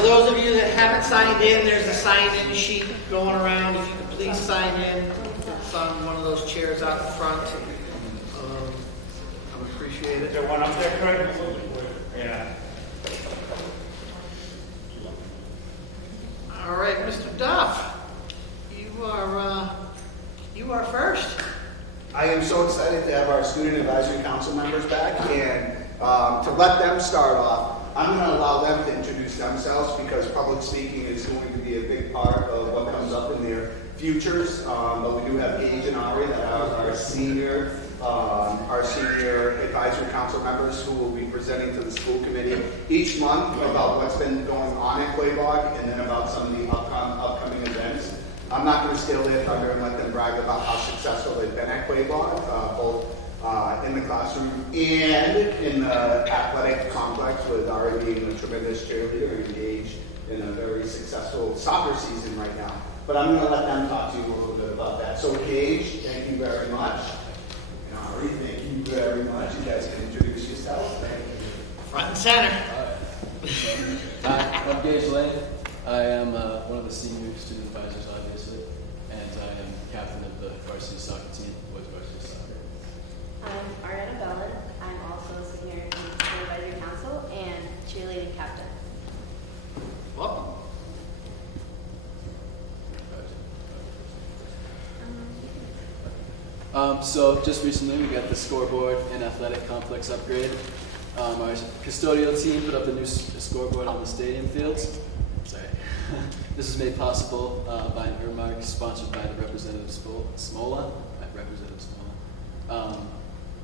So those of you that haven't signed in, there's a sign-in sheet going around. If you could please sign in. It's on one of those chairs out in front. I would appreciate it. Is there one up there, Craig? Yeah. All right, Mr. Duff, you are first. I am so excited to have our Student Advisory Council members back, and to let them start off, I'm going to allow them to introduce themselves because public speaking is going to be a big part of what comes up in their futures. But we do have Gage and Ari that are our senior advisory council members who will be presenting to the school committee each month about what's been going on at Quaboag and then about some of the upcoming events. I'm not going to steal their thunder and let them brag about how successful they've been at Quaboag, both in the classroom and in the athletic complex, with Ari being a tremendous cheerleader and engaged in a very successful soccer season right now. But I'm going to let them talk to you a little bit about that. So Gage, thank you very much. And Ari, thank you very much. You guys can introduce yourselves. Thank you. Front and center. Hi, I'm Gage Lane. I am one of the senior student advisors, obviously, and I am captain of the varsity soccer team, boys varsity soccer. I'm Ariana Bellin. I'm also a senior in the Student Advisory Council and cheerleading captain. Welcome. So just recently we got the scoreboard and athletic complex upgrade. Our custodial team put up the new scoreboard on the stadium fields. Sorry. This is made possible by an earmark sponsored by the Representative Smola.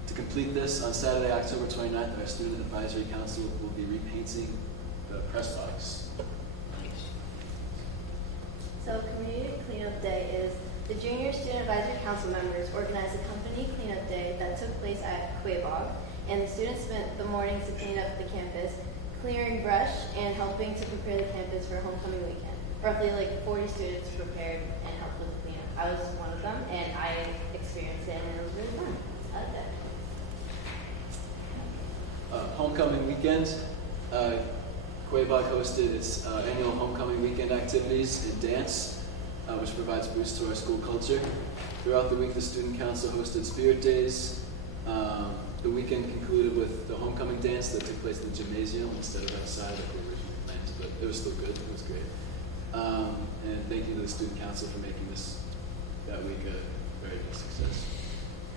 To complete this, on Saturday, October 29th, our Student Advisory Council will be repainting the press box. So Community Cleanup Day is the Junior Student Advisory Council members organized a company cleanup day that took place at Quaboag, and the students spent the mornings to clean up the campus, clearing brush and helping to prepare the campus for homecoming weekend. Roughly like 40 students prepared and helped with the cleanup. I was one of them, and I experienced it, and it was really fun. I liked it. Homecoming weekend, Quaboag hosted its annual homecoming weekend activities and dance, which provides boost to our school culture. Throughout the week, the student council hosted spirit days. The weekend concluded with the homecoming dance that took place in the gymnasium instead of outside like we originally planned, but it was still good. It was great. And thank you to the student council for making that week a very big success.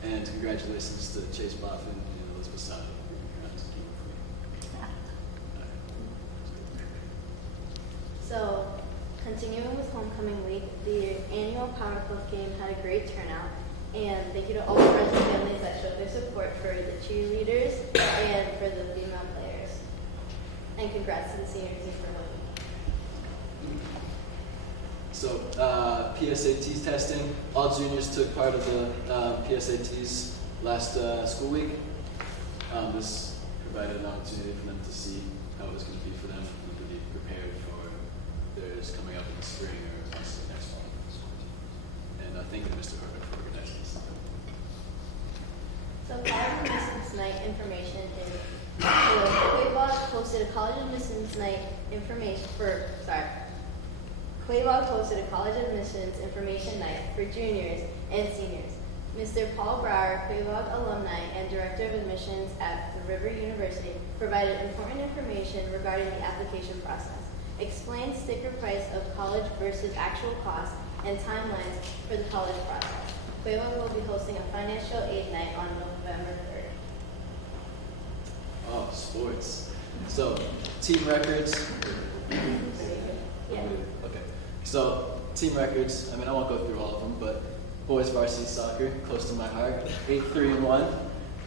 And congratulations to Chase Boffin and Elizabeth Sado. So, continuing with homecoming week, the annual Powerpuff game had a great turnout, and thank you to all the friends and families that showed their support for the cheerleaders and for the female players. And congrats to the senior team for winning. So, PSAT testing. All juniors took part of the PSATs last school week. This provided an opportunity for them to see how it was going to be for them and to be prepared for theirs coming up in the spring or next fall. And thank you to Mr. Herbert for organizing this. So, College Admissions Night information is Quaboag hosted a College Admissions Night Quaboag hosted a College Admissions Information Night for juniors and seniors. Mr. Paul Brower, Quaboag alumni and Director of Admissions at the River University, provided important information regarding the application process, explained sticker price of college versus actual cost, and timelines for the college process. Quaboag will be hosting a financial aid night on November 3rd. Oh, sports. So, team records. Yeah. Okay. So, team records. I won't go through all of them, but boys varsity soccer, close to my heart. 8-3-1,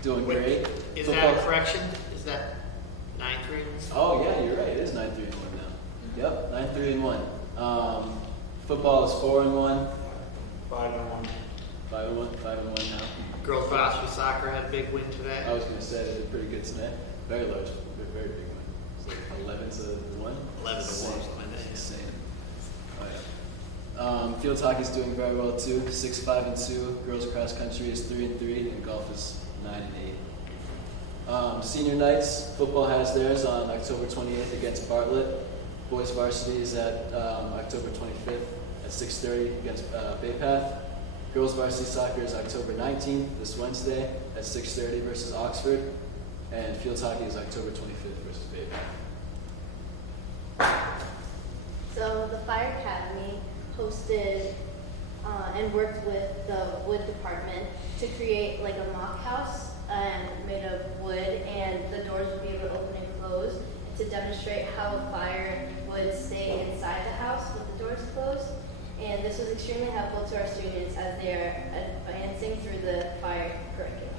doing great. Is Football. that a correction? Is that 9-3? Oh yeah, you're right. It is 9-3-1 now. Yep, 9-3-1. Football is 4-1. 5-1. 5-1 now. Girls varsity soccer had a big win today. I was going to say they did pretty good tonight. Very large, very big one. It's like 11-1. 11-1 something. Insane. Oh yeah. Field hockey is doing very well too. 6-5-2. Girls cross country is 3-3, and golf is 9-8. Senior nights, football has theirs on October 28th against Bartlett. boys varsity is at October 25th at 6:30 against Bay Path. Girls varsity soccer is October 19th, this Wednesday, at 6:30 versus Oxford. And field hockey is October 25th versus Bay Path. So the Fire Academy hosted and worked with the wood department to create like a mock house made of wood, and the doors would be able to open and close to demonstrate how a fire would stay inside the house with the doors closed. And this was extremely helpful to our students as they're advancing through the fire curriculum.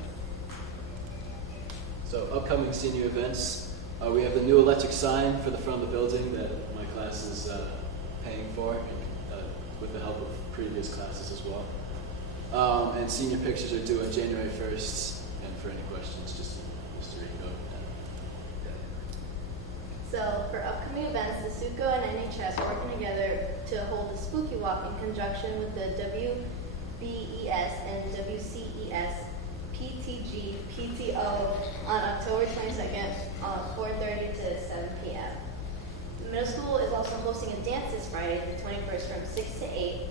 So upcoming senior events, we have the new electric sign for the front of the building that my class is paying for with the help of previous classes as well. And senior pictures are due on January 1st, and for any questions, just read about that. So for upcoming events, the SUCO and NHS are working together to hold a spooky walk in conjunction with the WBES and WCES PTG PTO on October 22nd, 4:30 to 7 p.m. The middle school is also hosting a dance this Friday, the 21st, from 6 to 8,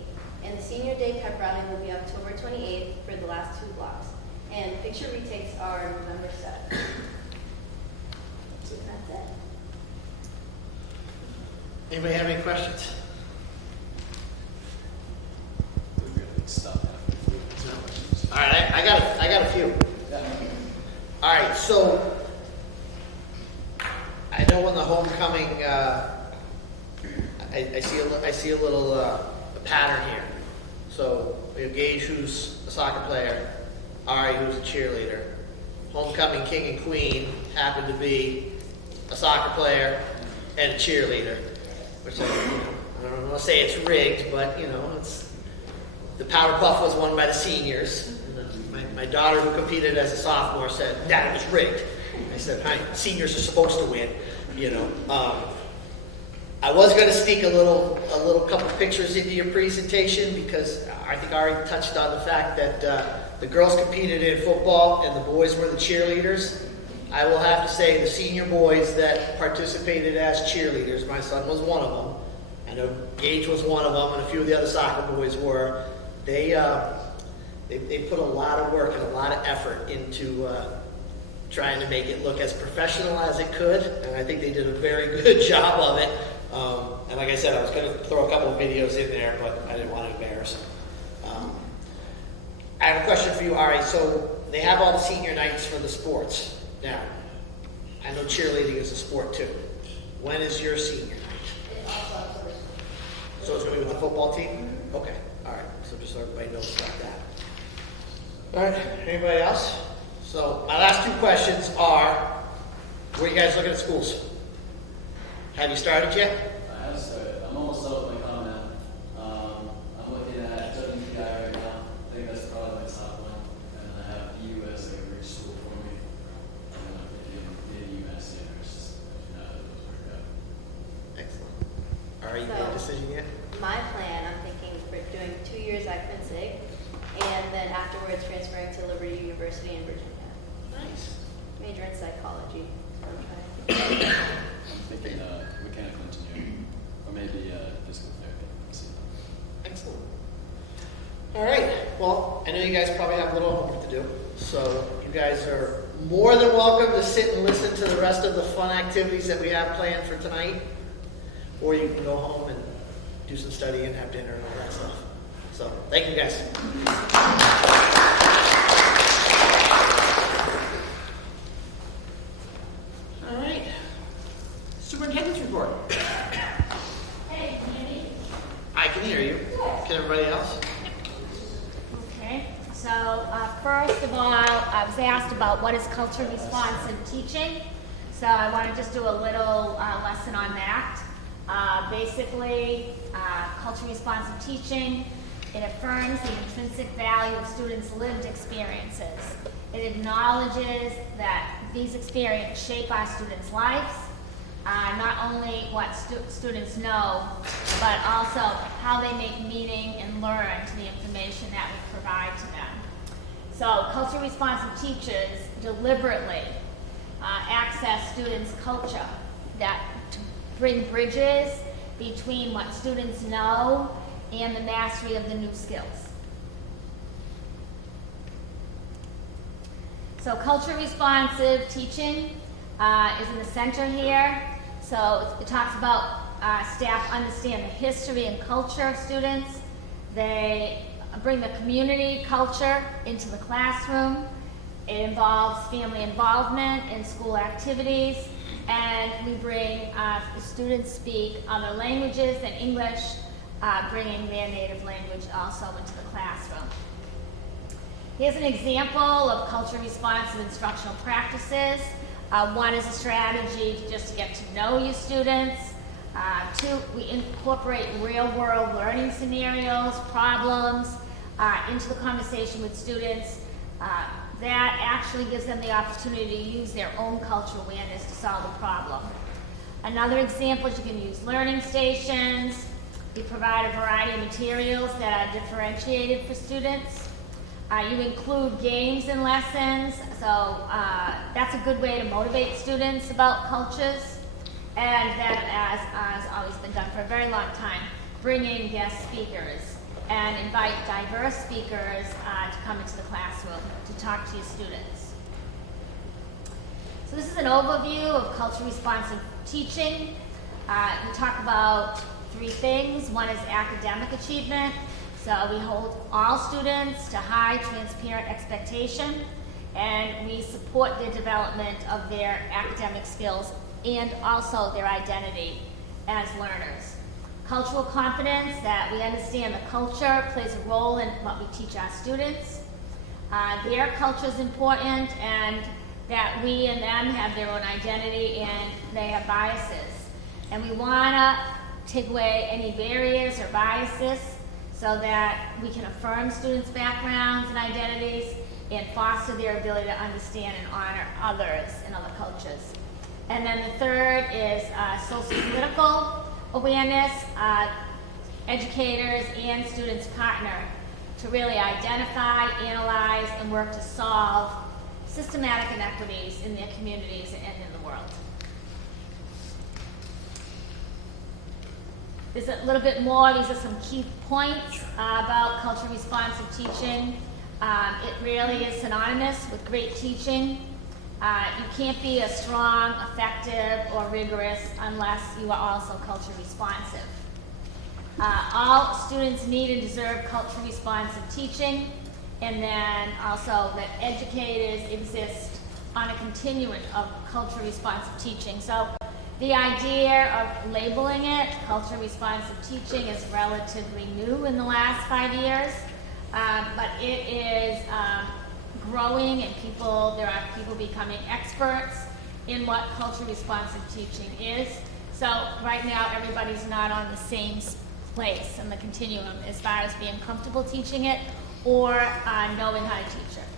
and the senior day pep rally will be October 28th for the last 2 blocks. And picture retakes are November 7th. That's it. That's it. Anybody have any questions? We're gonna stop after the questions. All right, I got a few. All right, so I know in the homecoming, I see a little pattern here. So we have Gage, who's a soccer player, Ari, who's a cheerleader. Homecoming king and queen happen to be a soccer player and a cheerleader, which I don't want to say it's rigged, but it's the Powder Puff was won by the seniors. My daughter, who competed as a sophomore, said, "Dad, it was rigged." I said, "Hi, seniors are supposed to win." I was going to sneak a little couple pictures into your presentation because I think I already touched on the fact that the girls competed in football and the boys were the cheerleaders. I will have to say the senior boys that participated as cheerleaders, my son was one of them. I know Gage was one of them, and a few of the other soccer boys were. They put a lot of work and a lot of effort into trying to make it look as professional as it could, and I think they did a very good job of it. And like I said, I was going to throw a couple of videos in there, but I didn't want to embarrass them. I have a question for you, Ari. So they have all the senior nights for the sports. Now, I know cheerleading is a sport too. When is your senior night? So it's going to be with the football team? Okay, all right. So just so everybody knows about that. All right, anybody else? So my last 2 questions are, where are you guys looking at schools? Have you started yet? I have started. I'm almost done with my comment. I'm looking at WPI right now. I think that's probably my top one. And then I have EU as like a bridge school for me. And then I'm thinking UMass Amherst. Those work out. Excellent. Are you made a decision yet? My plan, I'm thinking for doing 2 years at Quincy, and then afterwards transferring to Liberty University in Virginia. Nice. Major in psychology. So I'm trying. I'm thinking mechanical engineering. Or maybe physical therapy. We'll see. Excellent. All right. Well, I know you guys probably have a little homework to do, so you guys are more than welcome to sit and listen to the rest of the fun activities that we have planned for tonight, or you can go home and do some studying and have dinner and all that stuff. So, thank you guys. All right. Superintendent's report. Hey, can you hear me? I can hear you. Can everybody else? Okay, so first of all, I was asked about what is culture responsive teaching. So I want to just do a little lesson on that. Basically, culture responsive teaching, it affirms the intrinsic value of students' lived experiences. It acknowledges that these experiences shape our students' lives, not only what students know, but also how they make meaning and learn to the information that we provide to them. So culture responsive teachers deliberately access students' culture that to bring bridges between what students know and the mastery of the new skills. So culture responsive teaching is in the center here. So it talks about staff understand the history and culture of students. They bring the community culture into the classroom. It involves family involvement in school activities, and we bring the students speak other languages than English, bringing their native language also into the classroom. Here's an example of culture responsive instructional practices. One is a strategy just to get to know your students. Two, we incorporate real-world learning scenarios, problems into the conversation with students. That actually gives them the opportunity to use their own cultural awareness to solve a problem. Another example is you can use learning stations. We provide a variety of materials that are differentiated for students. You include games in lessons, so that's a good way to motivate students about cultures. And then, as has always been done for a very long time, bring in guest speakers and invite diverse speakers to come into the classroom to talk to your students. So this is an overview of culture responsive teaching. We talk about three things. One is academic achievement. So we hold all students to high, transparent expectation, and we support their development of their academic skills and also their identity as learners. Cultural competence, that we understand the culture plays a role in what we teach our students. Their culture is important, and that we and them have their own identity and they have biases. And we want to take away any barriers or biases so that we can affirm students' backgrounds and identities and foster their ability to understand and honor others and other cultures. And then the third is socio-political awareness. Educators and students partner to really identify, analyze, and work to solve systematic inequities in their communities and in the world. There's a little bit more. These are some key points about culture responsive teaching. It really is synonymous with great teaching. You can't be a strong, effective, or rigorous unless you are also culture responsive. All students need and deserve culture responsive teaching, and then also that educators exist on a continuum of culture responsive teaching. So the idea of labeling it culture responsive teaching is relatively new in the last 5 years, but it is growing, and there are people becoming experts in what culture responsive teaching is. So right now everybody's not on the same place in the continuum as far as being comfortable teaching it or knowing how to teach it.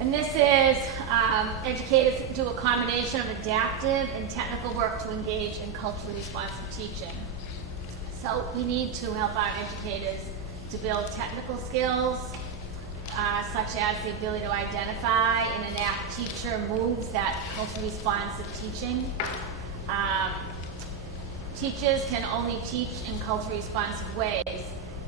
And this is educators do a combination of adaptive and technical work to engage in culturally responsive teaching. So we need to help our educators to build technical skills, such as the ability to identify and enact teacher moves that culturally responsive teaching. Teachers can only teach in culturally responsive ways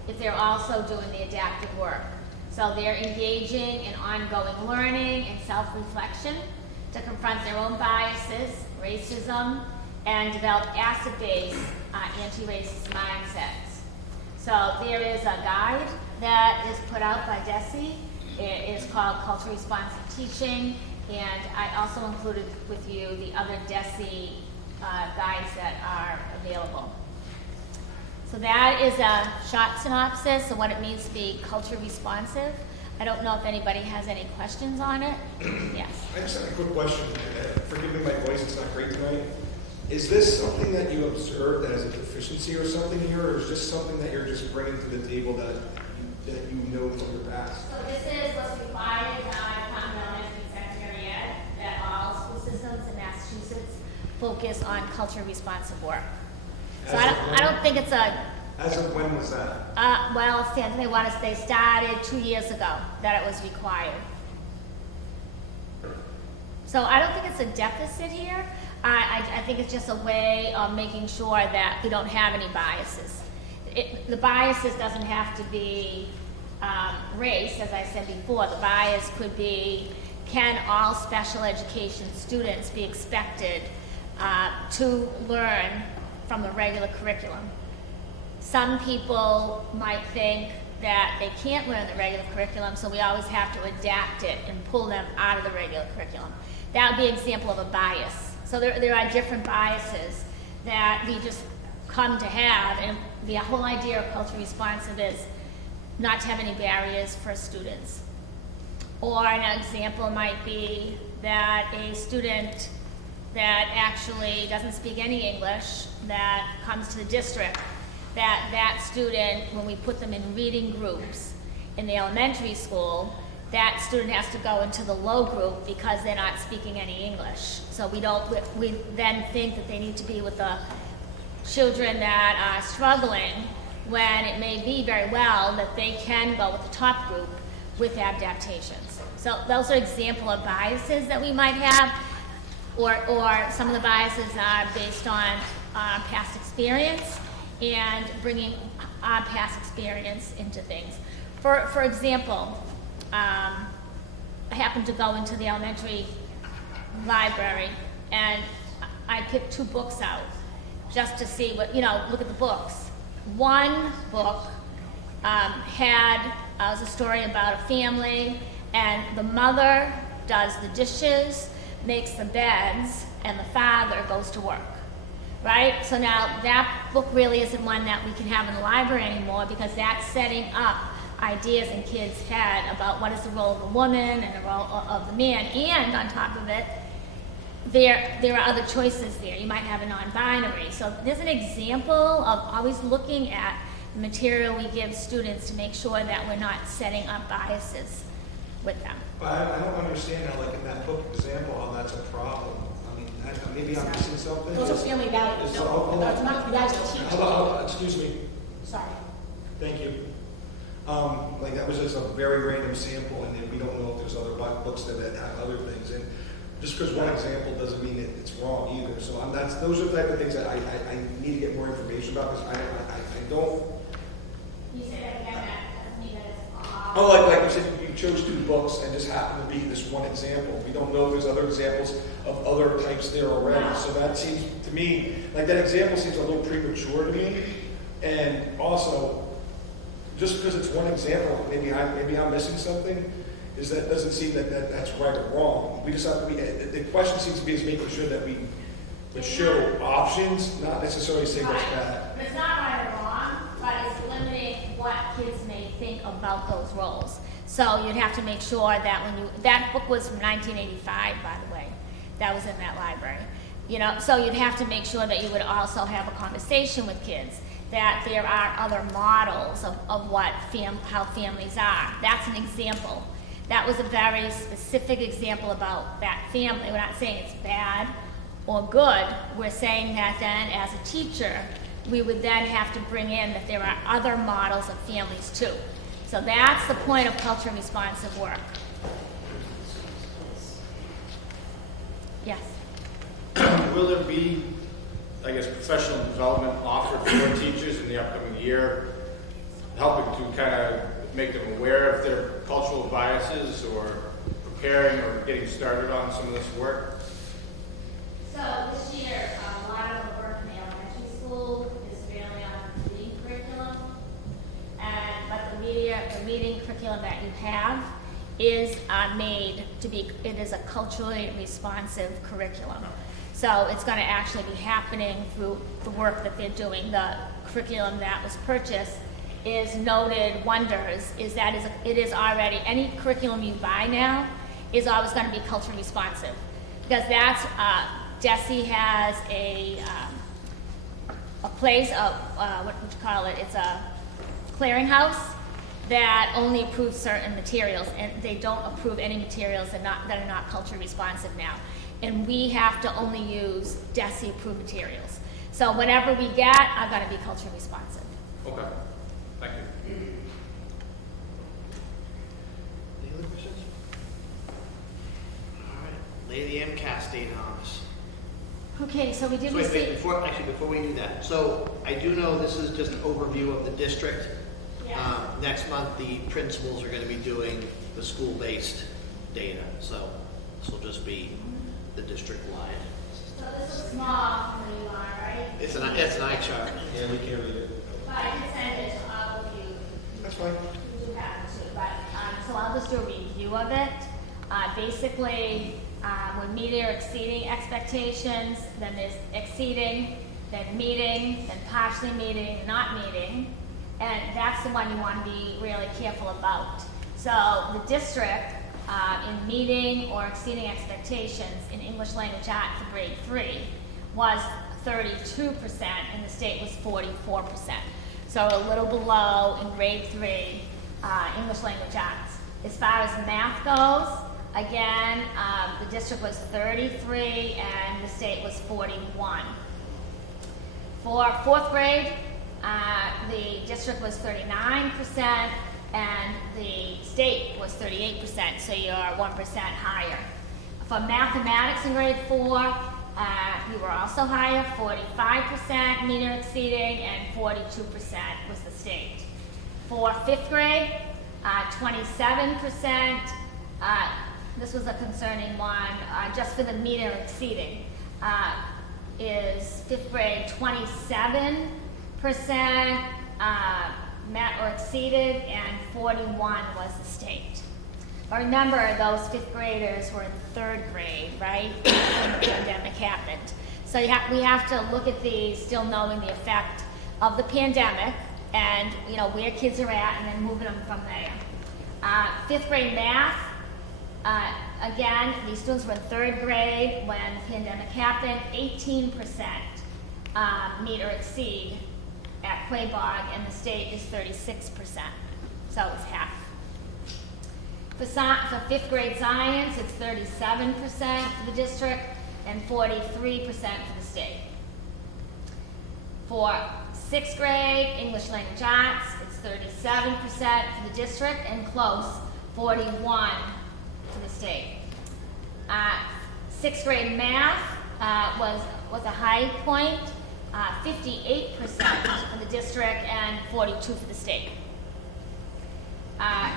if they're also doing the adaptive work. So they're engaging in ongoing learning and self-reflection to confront their own biases, racism, and develop asset-based anti-racist mindsets. So there is a guide that is put out by DESE. It is called Culture Responsive Teaching, and I also included with you the other DESE guides that are available. So that is a short synopsis of what it means to be culture responsive. I don't know if anybody has any questions on it. Yes. I just have a quick question. Forgive me, my voice is not great tonight. Is this something that you observed as a deficiency or something here, or is this something that you're just bringing to the table that you know from your past? So this is what's required by Department of Elementary and Secondary Ed, that all school systems in Massachusetts focus on culture responsive work. So I don't think it's a... As of when was that? Well, they started 2 years ago that it was required. So I don't think it's a deficit here. I think it's just a way of making sure that we don't have any biases. The biases doesn't have to be race, as I said before. The bias could be, can all special education students be expected to learn from the regular curriculum? Some people might think that they can't learn the regular curriculum, so we always have to adapt it and pull them out of the regular curriculum. That would be an example of a bias. So there are different biases that we just come to have, and the whole idea of culturally responsive is not to have any barriers for students. Or an example might be that a student that actually doesn't speak any English, that comes to the district, that student, when we put them in reading groups in the elementary school, that student has to go into the low group because they're not speaking any English. So we then think that they need to be with the children that are struggling, when it may be very well that they can go with the top group with adaptations. So those are example of biases that we might have, or some of the biases are based on past experience and bringing our past experience into things. For example, I happened to go into the elementary library and I picked 2 books out just to see what, look at the books. One book was a story about a family, and the mother does the dishes, makes the beds, and the father goes to work. Right? So now that book really isn't one that we can have in the library anymore, because that's setting up ideas in kids' head about what is the role of the woman and the role of the man. And on top of it, there are other choices there. You might have a non-binary. So there's an example of always looking at the material we give students to make sure that we're not setting up biases with them. But I don't understand how, like in that book example, how that's a problem. I mean, maybe I'm missing something. Those are family values. It's all- That's not for you guys to teach. Excuse me. Sorry. Thank you. Like that was just a very random sample, and then we don't know if there's other books that have other things. And just because one example doesn't mean it's wrong either. So those are the type of things that I need to get more information about, because I don't. You say that again, that doesn't mean that it's Oh, like you said, you chose 2 books and just happened to be this one example. We don't know if there's other examples of other types there already. So that seems to me, like that example seems a little premature to me. And also, just because it's one example, maybe I'm missing something, is that doesn't seem that's right or wrong. We just have to be, the question seems to be is making sure that we would show options, not necessarily say what's bad. But it's not right or wrong, but it's limiting what kids may think about those roles. So you'd have to make sure that that book was from 1985, by the way, that was in that library. So you'd have to make sure that you would also have a conversation with kids, that there are other models of how families are. That's an example. That was a very specific example about that family. We're not saying it's bad or good. We're saying that then as a teacher, we would then have to bring in that there are other models of families too. So that's the point of culture responsive work. Yes? Will there be, professional development offered for teachers in the upcoming year, helping to kind of make them aware of their cultural biases, or preparing or getting started on some of this work? So this year, a lot of the work in the elementary school is really on the reading curriculum. But the reading curriculum that you have is made to be, it is a culturally responsive curriculum. So it's going to actually be happening through the work that they're doing. The curriculum that was purchased is noted wonders, it is already, any curriculum you buy now is always going to be culturally responsive. Because that's, DESE has a place of, what would you call it, it's a clearinghouse that only approves certain materials, and they don't approve any materials that are not culturally responsive now. And we have to only use DESE approved materials. So whatever we get are going to be culturally responsive. Okay, thank you. Any other questions? All right. lay the MCAS data on us. Okay, so we did So wait, receive. before we do that, so I do know this is just an overview of the district. Yes. Next month, the principals are gonna be doing the school-based data, so this will just be the district-wide. So this is small for you, right? It's an eye chart. Yeah, we can't read it. But I can send it to all of you. That's fine. You do have to, but, so I'll just do a review of it. Basically, we're meeting or exceeding expectations, then there's exceeding, then meeting, then partially meeting, not meeting. And that's the one you want to be really careful about. So the district, in meeting or exceeding expectations in English language art for grade 3 was 32% and the state was 44%. So a little below in grade 3, English language arts. As far as math goes, again, the district was 33 and the state was 41. For 4th grade, the district was 39% and the state was 38%, so you're 1% higher. For mathematics in grade 4, we were also higher, 45% meter exceeding and 42% was the state. For 5th grade, 27%, this was a concerning one, just for the meter exceeding, is 5th grade 27% met or exceeded, and 41 was the state. But remember, those 5th graders were in 3rd grade, right, when the pandemic happened. So we have to look at these still knowing the effect of the pandemic and, you know, where kids are at and then moving them from there. 5th grade math, again, these students were in 3rd grade when the pandemic happened, 18% meet or exceed at Quaboag, and the state is 36%, so it's half. For 5th grade science, it's 37% for the district and 43% for the state. For 6th grade English language arts, it's 37% for the district and close, 41 for the state. 6th grade math was a high point, 58% for the district and 42 for the state.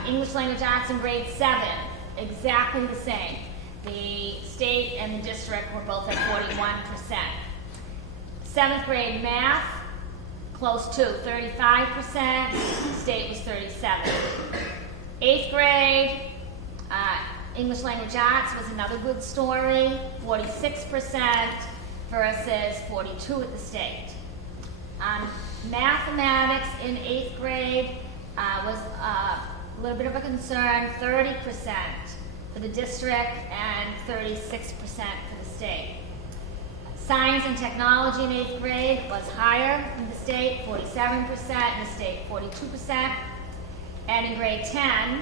English language arts in grade 7, exactly the same. The state and the district were both at 41%. 7th grade math, close to 35%, the state was 37. 8th grade, English language arts was another good story, 46% versus 42 at the state. Mathematics in 8th grade was a little bit of a concern, 30% for the district and 36% for the state. Science and technology in 8th grade was higher in the state, 47%, in the state 42%. And in grade 10,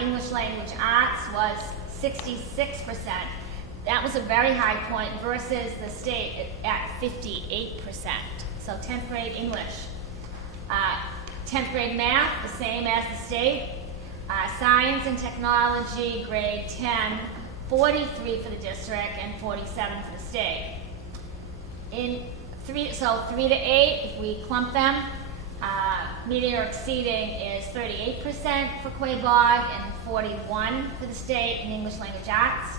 English language arts was 66%. That was a very high point versus the state at 58%. So 10th grade English. 10th grade math, the same as the state. Science and technology, grade 10, 43 for the district and 47 for the state. In 3 to 8, if we clump them, meeting or exceeding is 38% for Quaboag and 41 for the state in English language arts.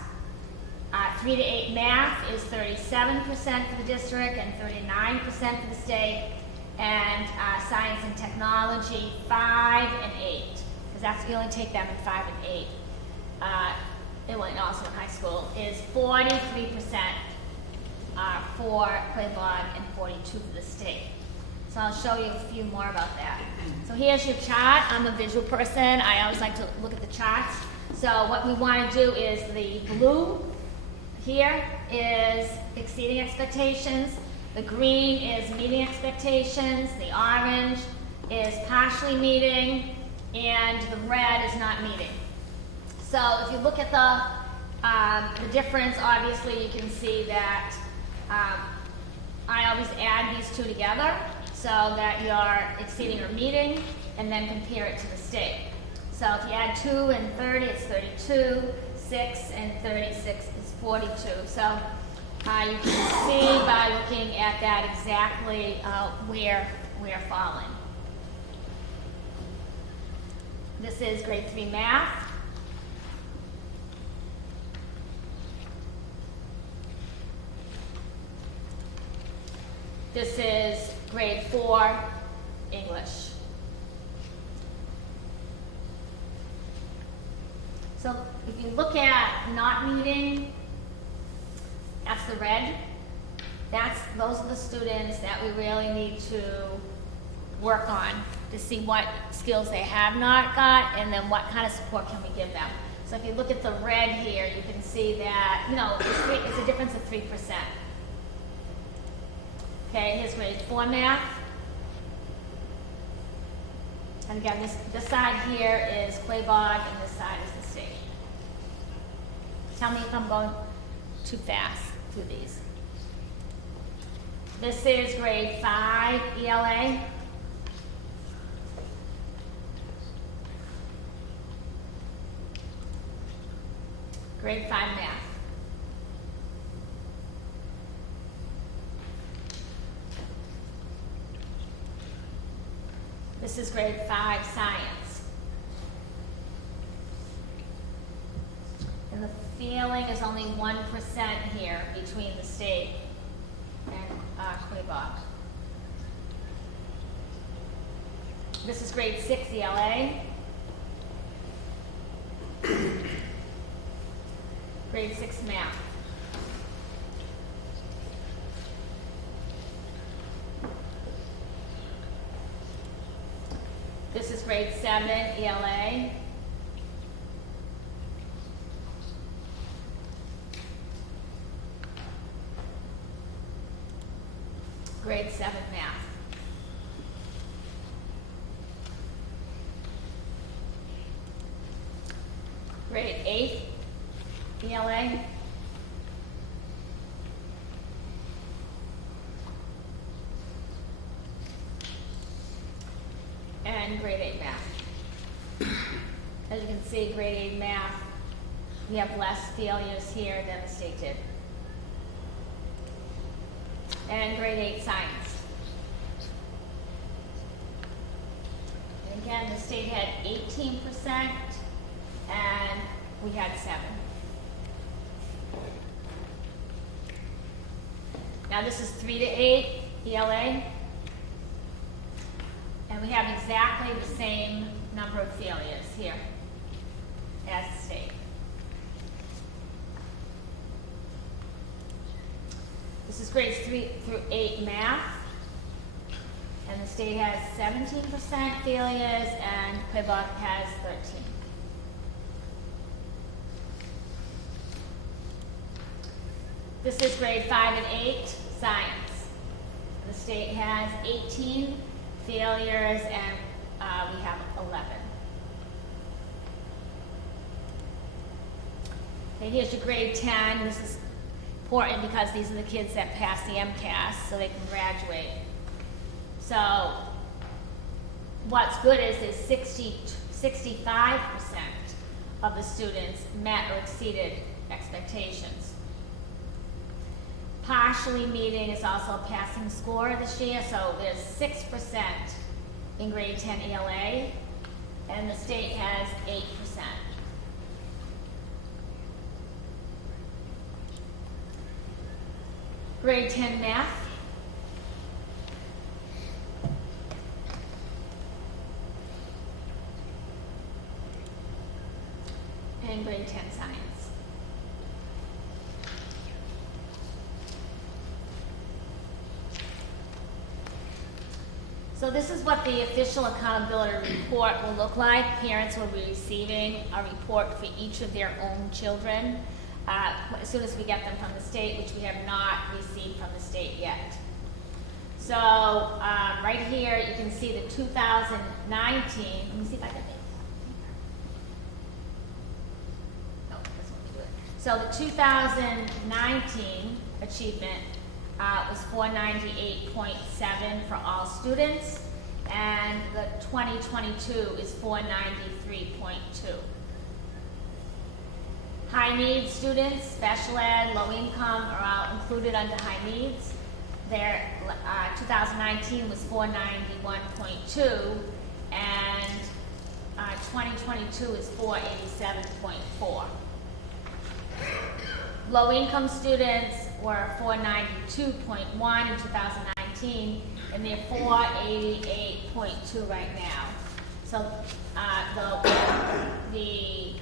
3 to 8 math is 37% for the district and 39% for the state. And science and technology, 5 and 8, because that's you only take them in 5 and 8. And also in high school is 43% for Quaboag and 42 for the state. So I'll show you a few more about that. So here's your chart. I'm a visual person. I always like to look at the charts. So what we want to do is the blue here is exceeding expectations. The green is meeting expectations. The orange is partially meeting. And the red is not meeting. So if you look at the difference, obviously you can see that I always add these two together so that you're exceeding or meeting, and then compare it to the state. So if you add 2 and 30, it's 32. 6, and 36 is 42. So you can see by looking at that exactly where we're falling. This is grade 3 math. This is grade 4 English. So if you look at not meeting, that's the red. Those are the students that we really need to work on to see what skills they have not got and then what kind of support can we give them. So if you look at the red here, you can see that, it's a difference of 3%. Okay, here's grade 4 math. And again, this side here is Quaboag and this side is the state. Tell me if I'm going too fast through these. This is grade 5 ELA. Grade 5 math. This is grade 5 science. And the feeling is only 1% here between the state and Quaboag. This is grade 6 ELA. Grade 6 math. This is grade 7 ELA. Grade 7 math. Grade 8 ELA. And grade 8 math. As you can see, grade 8 math, we have less failures here than the state did. And grade 8 science. And again, the state had 18% and we had 7. Now this is 3 to 8 ELA. And we have exactly the same number of failures here as the state. This is grades 3 through 8 math. And the state has 17% failures and Quaboag has 13. This is grade 5 and 8 science. The state has 18 failures and we have 11. Okay, here's your grade 10. This is important because these are the kids that pass the MCAS so they can graduate. So what's good is 65% of the students met or exceeded expectations. Partially meeting is also a passing score this year, so there's 6% in grade 10 ELA, and the state has 8%. Grade 10 math. And grade 10 science. So this is what the official accountability report will look like. Parents will be receiving a report for each of their own children as soon as we get them from the state, which we have not received from the state yet. So right here you can see the 2019, let me see if I can make it. No, this won't do it. So the 2019 achievement was 498.7 for all students, and the 2022 is 493.2. High needs students, special ed, low income are all included under high needs. Their 2019 was 491.2, and 2022 is 487.4. Low income students were 492.1 in 2019, and they're 488.2 right now. So the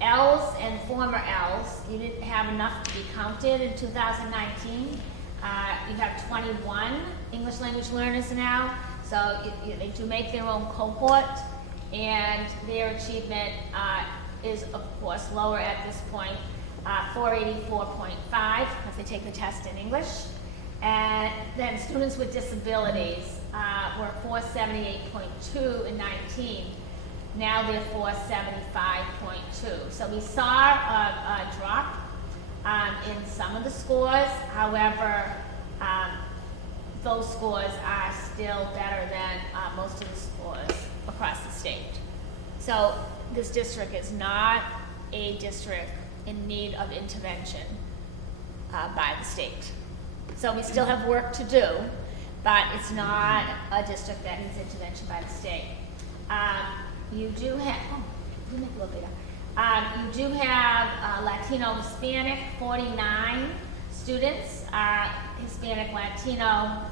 L's and former L's, you didn't have enough to be counted in 2019. You have 21 English language learners now, so they do make their own cohort, and their achievement is, of course, lower at this point, 484.5, because they take the test in English. And then students with disabilities were 478.2 in 19. Now they're 475.2. So we saw a drop in some of the scores. However, those scores are still better than most of the scores across the state. So this district is not a district in need of intervention by the state. So we still have work to do, but it's not a district that needs intervention by the state. You do have, you make it a little bigger. You do have Latino Hispanic, 49 students. Hispanic Latino,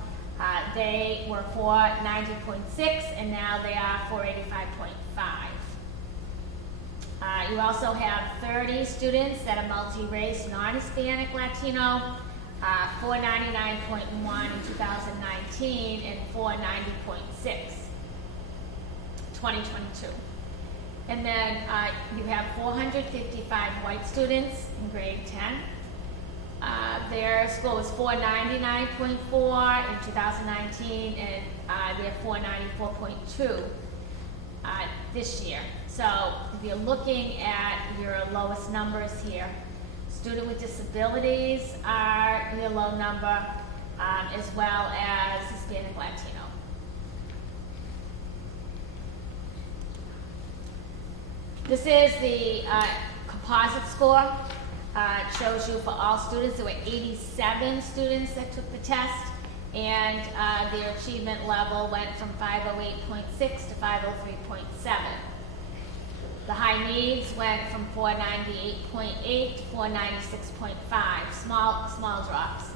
they were 490.6, and now they are 485.5. You also have 30 students that are multi-race, non-Hispanic Latino, 499.1 in 2019 and 490.6, 2022. And then you have 455 white students in grade 10. Their score was 499.4 in 2019, and they're 494.2 this year. So if you're looking at your lowest numbers here, student with disabilities are your low number, as well as Hispanic Latino. This is the composite score. It shows you for all students. There were 87 students that took the test, and their achievement level went from 508.6 to 503.7. The high needs went from 498.8 to 496.5, small drops.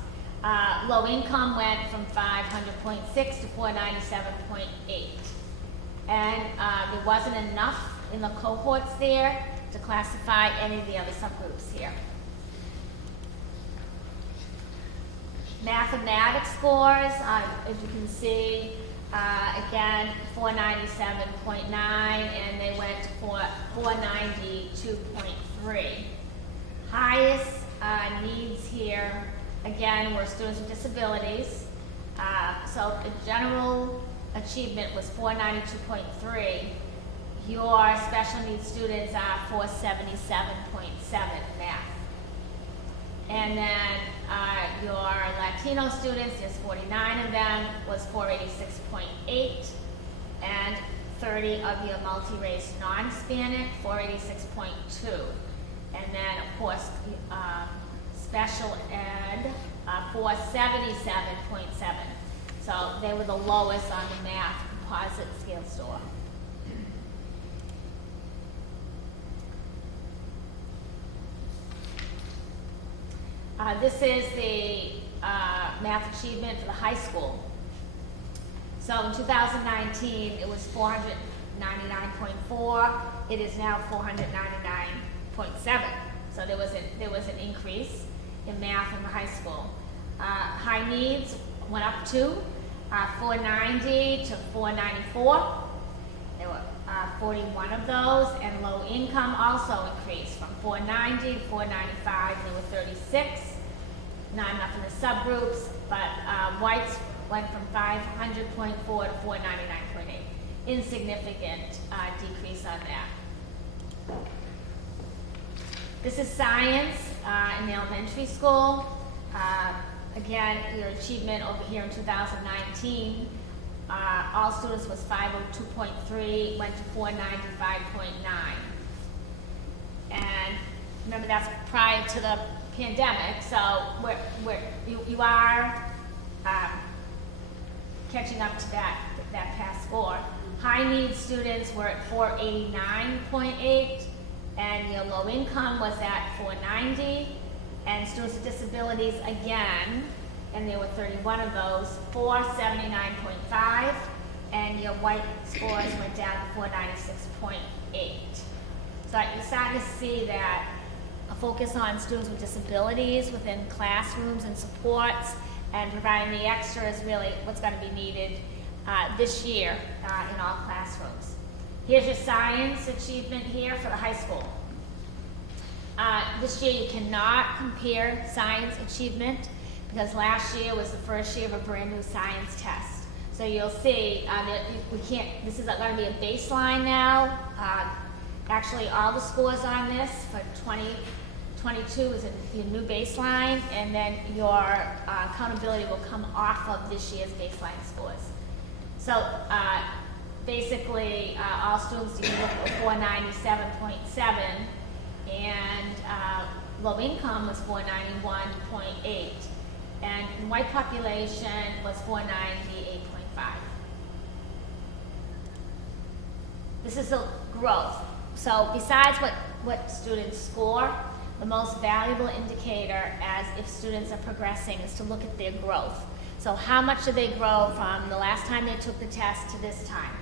Low income went from 500.6 to 497.8. And there wasn't enough in the cohorts there to classify any of the other subgroups here. Mathematics scores, as you can see, again, 497.9, and they went to 492.3. Highest needs here, again, were students with disabilities. So the general achievement was 492.3. Your special needs students are 477.7 math. And then your Latino students, there's 49 of them, was 486.8, and 30 of your multi-race non-Hispanic, 486.2. And then, of course, special ed, 477.7. So they were the lowest on the math composite scale score. This is the math achievement for the high school. So in 2019, it was 499.4. It is now 499.7. So there was an increase in math in the high school. High needs went up to 490 to 494. There were 41 of those, and low income also increased from 490 to 495. There were 36. Not enough in the subgroups, but whites went from 500.4 to 499.8. Insignificant decrease on that. This is science in the elementary school. Again, your achievement over here in 2019, all students was 502.3, went to 495.9. And remember that's prior to the pandemic, so you are catching up to that past score. High need students were at 489.8, and your low income was at 490, and students with disabilities again, and there were 31 of those, 479.5, and your white scores went down to 496.8. So you're starting to see that a focus on students with disabilities within classrooms and supports and providing the extra is really what's going to be needed this year in all classrooms. Here's your science achievement here for the high school. This year you cannot compare science achievement because last year was the first year of a brand new science test. So you'll see that we can't, this is going to be a baseline now. Actually, all the scores on this for 2022 is your new baseline, and then your accountability will come off of this year's baseline scores. So basically, all students you can look at 497.7, and low income was 491.8, and white population was 498.5. This is a growth. So besides what students score, the most valuable indicator as if students are progressing is to look at their growth. So how much do they grow from the last time they took the test to this time?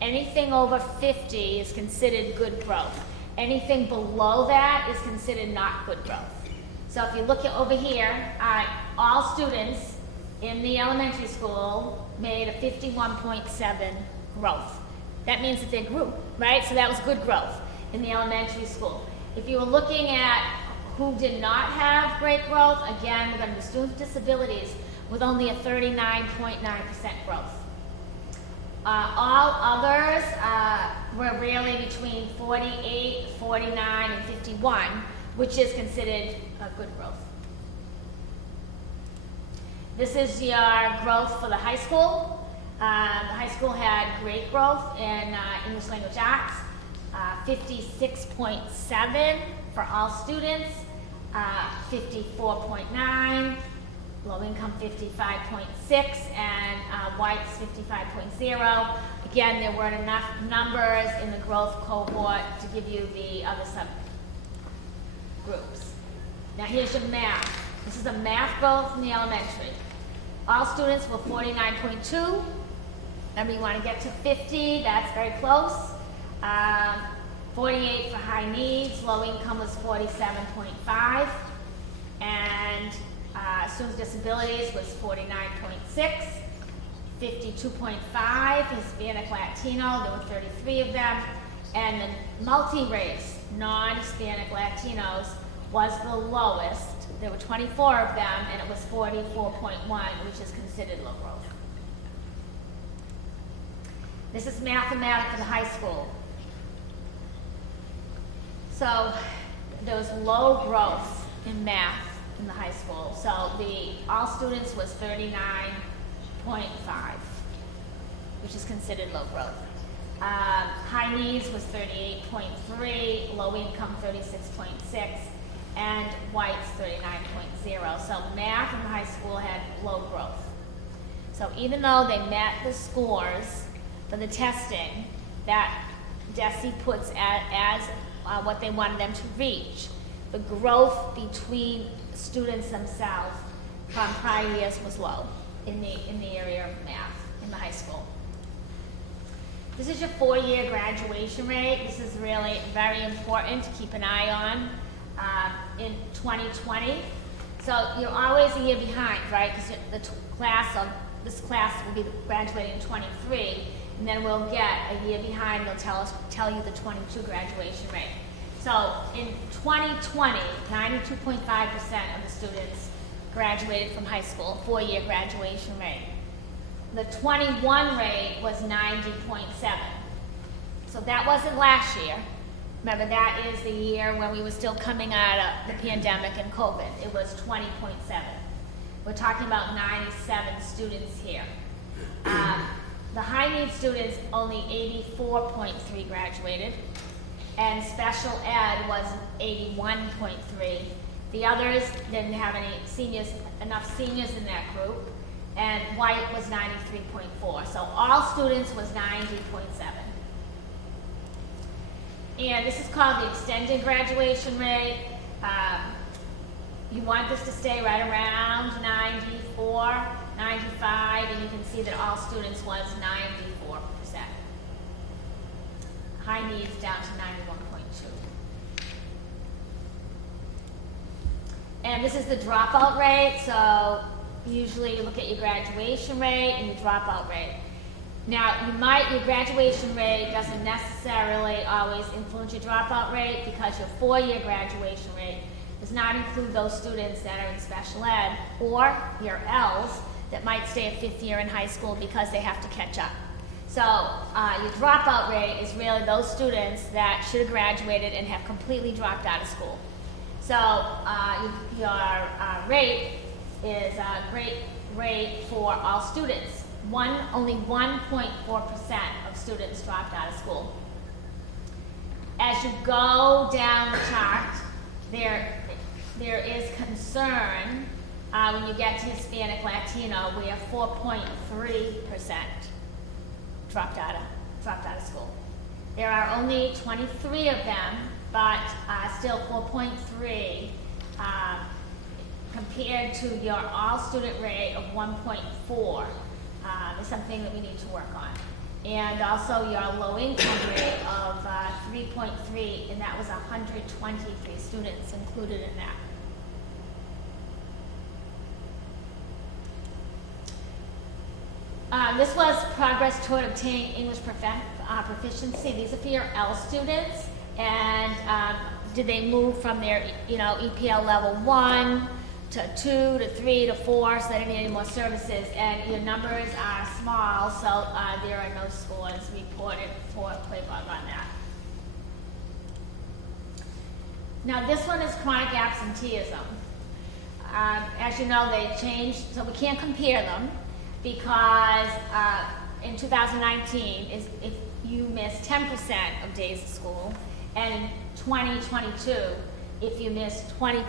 Anything over 50 is considered good growth. Anything below that is considered not good growth. So if you look at over here, all students in the elementary school made a 51.7 growth. That means that they grew, right? So that was good growth in the elementary school. If you were looking at who did not have great growth, again, we're going to be students with disabilities with only a 39.9% growth. All others were really between 48, 49, and 51, which is considered a good growth. This is your growth for the high school. The high school had great growth in English language arts, 56.7 for all students, 54.9, low income 55.6, and whites 55.0. Again, there weren't enough numbers in the growth cohort to give you the other subgroups. Now here's your math. This is a math growth in the elementary. All students were 49.2. Remember, you want to get to 50, that's very close. 48 for high needs, low income was 47.5, and students with disabilities was 49.6, 52.5 Hispanic Latino, there were 33 of them, and the multi-race, non-Hispanic Latinos was the lowest. There were 24 of them, and it was 44.1, which is considered low growth. This is mathematics for the high school. So there was low growth in math in the high school. So all students was 39.5, which is considered low growth. High needs was 38.3, low income 36.6, and whites 39.0. So math in the high school had low growth. So even though they met the scores for the testing that DESE puts as what they wanted them to reach, the growth between students themselves from prior years was low in the area of math in the high school. This is your 4-year graduation rate. This is really very important to keep an eye on in 2020. So you're always a year behind, right? Because this class will be graduating in 23, and then we'll get a year behind. They'll tell you the 22 graduation rate. So in 2020, 92.5% of the students graduated from high school, 4-year graduation rate. The 21 rate was 90.7. So that wasn't last year. Remember, that is the year when we were still coming out of the pandemic and COVID. It was 20.7. We're talking about 97 students here. The high need students, only 84.3 graduated. and special ed was 81.3. The others didn't have enough seniors in that group, and white was 93.4. So all students was 90.7. And this is called the extended graduation rate. You want this to stay right around 94, 95, and you can see that all students was 94%. High needs down to 91.2. And this is the dropout rate, so usually you look at your graduation rate and your dropout rate. Now, your graduation rate doesn't necessarily always influence your dropout rate because your 4-year graduation rate does not include those students that are in special ed or your Ls that might stay a 5th year in high school because they have to catch up. So your dropout rate is really those students that should have graduated and have completely dropped out of school. So your rate is a great rate for all students. Only 1.4% of students dropped out of school. As you go down the chart, there is concern when you get to Hispanic Latino, where 4.3% dropped out of school. There are only 23 of them, but still 4.3 compared to your all-student rate of 1.4 is something that we need to work on. And also your low-income rate of 3.3, and that was 123 students included in that. This was progress toward obtaining English proficiency. These are for your L students, and did they move from their EPL level 1 to 2 to 3 to 4, so they didn't need any more services, and your numbers are small, so there are no scores reported for Quaboag on that. Now this one is chronic absenteeism. As you know, they changed, so we can't compare them because in 2019, if you miss 10% of days of school, and in 2022, if you miss 20%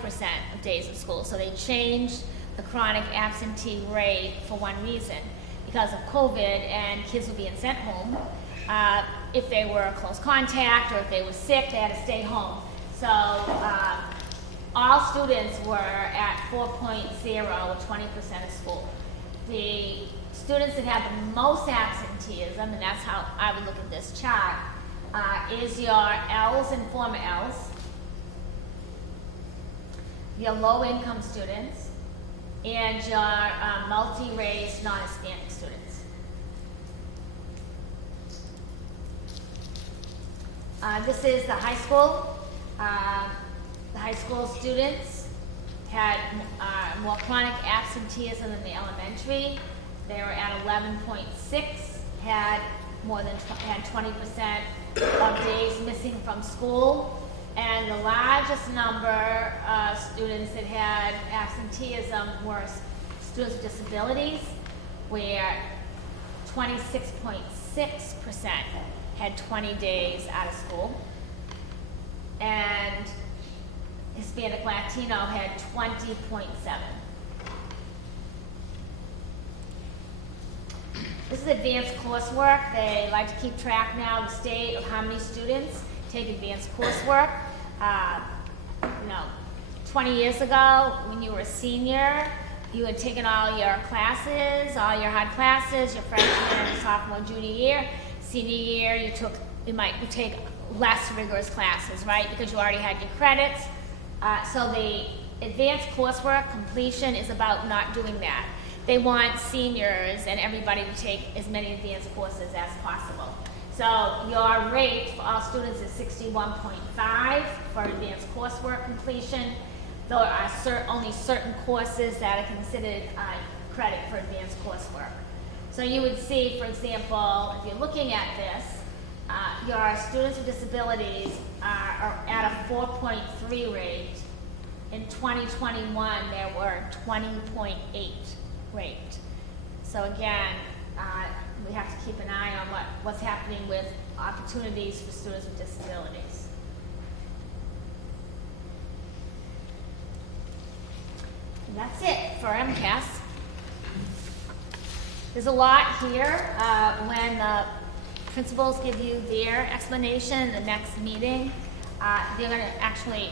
of days of school. So they changed the chronic absentee rate for one reason, because of COVID and kids were being sent home. If they were a close contact or if they were sick, they had to stay home. So all students were at 4.0 or 20% of school. The students that have the most absenteeism, and that's how I would look at this chart, is your Ls and former Ls, your low-income students, and your multi-race, non-Hispanic students. This is the high school. The high school students had more chronic absenteeism than the elementary. They were at 11.6, had 20% of days missing from school. And the largest number of students that had absenteeism were students with disabilities, where 26.6% had 20 days out of school. And Hispanic Latino had 20.7. This is advanced coursework. They like to keep track now of the state of how many students take advanced coursework. 20 years ago, when you were a senior, you had taken all your classes, all your hard classes, your freshman, sophomore, junior year. Senior year, you might take less rigorous classes, right? Because you already had your credits. So the advanced coursework completion is about not doing that. They want seniors and everybody to take as many advanced courses as possible. So your rate for all students is 61.5 for advanced coursework completion. There are only certain courses that are considered credit for advanced coursework. So you would see, for example, if you're looking at this, your students with disabilities are at a 4.3 rate. In 2021, there were 20.8 rate. So again, we have to keep an eye on what's happening with opportunities for students with disabilities. And that's it for MCAS. There's a lot here. When the principals give you their explanation, the next meeting, they're going to actually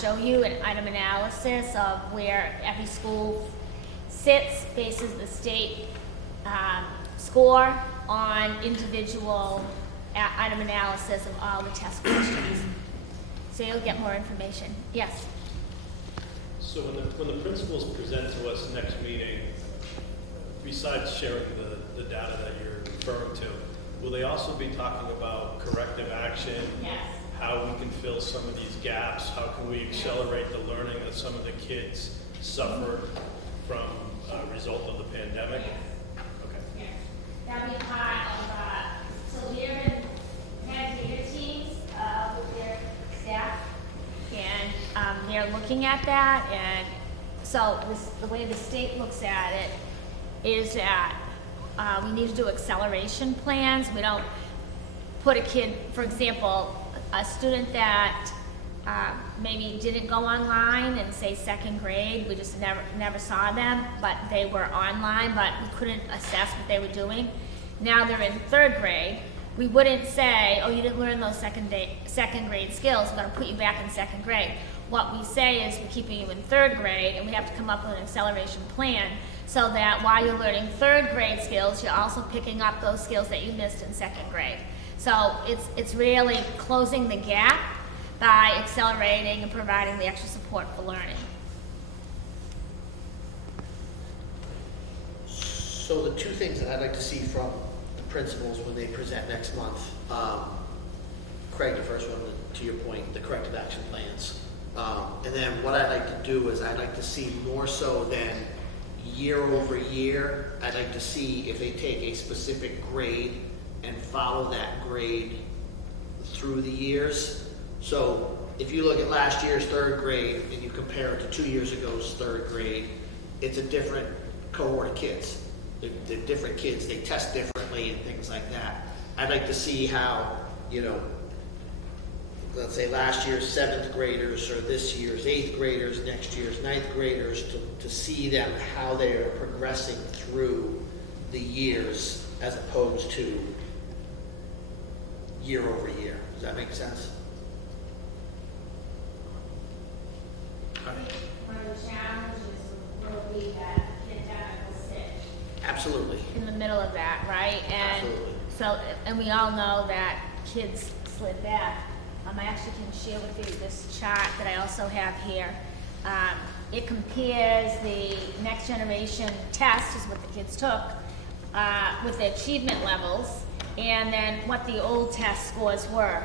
show you an item analysis of where every school sits, bases the state score on individual item analysis of all the test questions. So you'll get more information. Yes? So when the principals present to us next meeting, besides sharing the data that you're referring to, will they also be talking about corrective action? Yes. How we can fill some of these gaps? How can we accelerate the learning that some of the kids suffered from a result of the pandemic? Okay. Yes. That'll be part of, so they're in data teams with their staff, and they're looking at that, and so the way the state looks at it is that we need to do acceleration plans. We don't put a kid, for example, a student that maybe didn't go online in, say, second grade, we just never saw them, but they were online, but we couldn't assess what they were doing. Now they're in third grade. We wouldn't say, oh, you didn't learn those second grade skills, we're gonna put you back in second grade. What we say is we're keeping you in third grade, and we have to come up with an acceleration plan so that while you're learning third grade skills, you're also picking up those skills that you missed in second grade. So it's really closing the gap by accelerating and providing the extra support for learning. So the two things that I'd like to see from the principals when they present next month, Craig, the first one, to your point, the corrective action plans. And then what I'd like to do is I'd like to see more so than year over year, I'd like to see if they take a specific grade and follow that grade through the years. So if you look at last year's third grade and you compare it to 2 years ago's third grade, it's a different cohort of kids. They're different kids, they test differently and things like that. I'd like to see how, you know, let's say last year's 7th graders or this year's 8th graders, next year's 9th graders, to see them, how they are progressing through the years as opposed to year over year. Does that make sense? One of the challenges will be that pandemic will sit Absolutely. in the middle of that, right? And Absolutely. so, and we all know that kids slid back. I actually can share with you this chart that I also have here. It compares the next generation test, is what the kids took, with the achievement levels, and then what the old test scores were.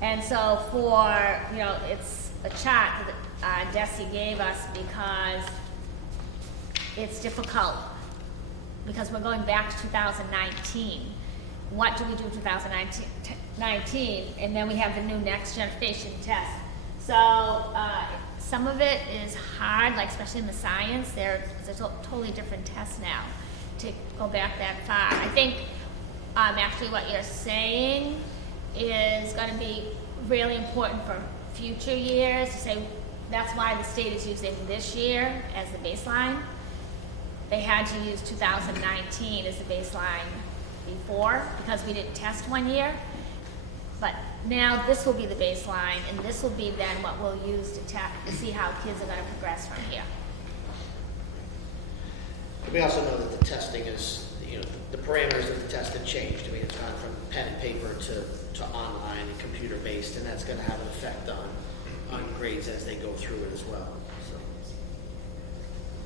And so for, you know, it's a chart that Desi gave us because it's difficult, because we're going back to 2019. What do we do in 2019? And then we have the new next generation test. So some of it is hard, like especially in the science, there's a totally different test now to go back that far. I think actually what you're saying is going to be really important for future years, to say that's why the state is using this year as the baseline. They had to use 2019 as the baseline before because we didn't test 1 year. But now this will be the baseline, and this will be then what we'll use to see how kids are going to progress from here. We also know that the testing is, you know, the parameters of the test have changed. I mean, it's gone from pen and paper to online and computer-based, and that's going to have an effect on grades as they go through it as well. So,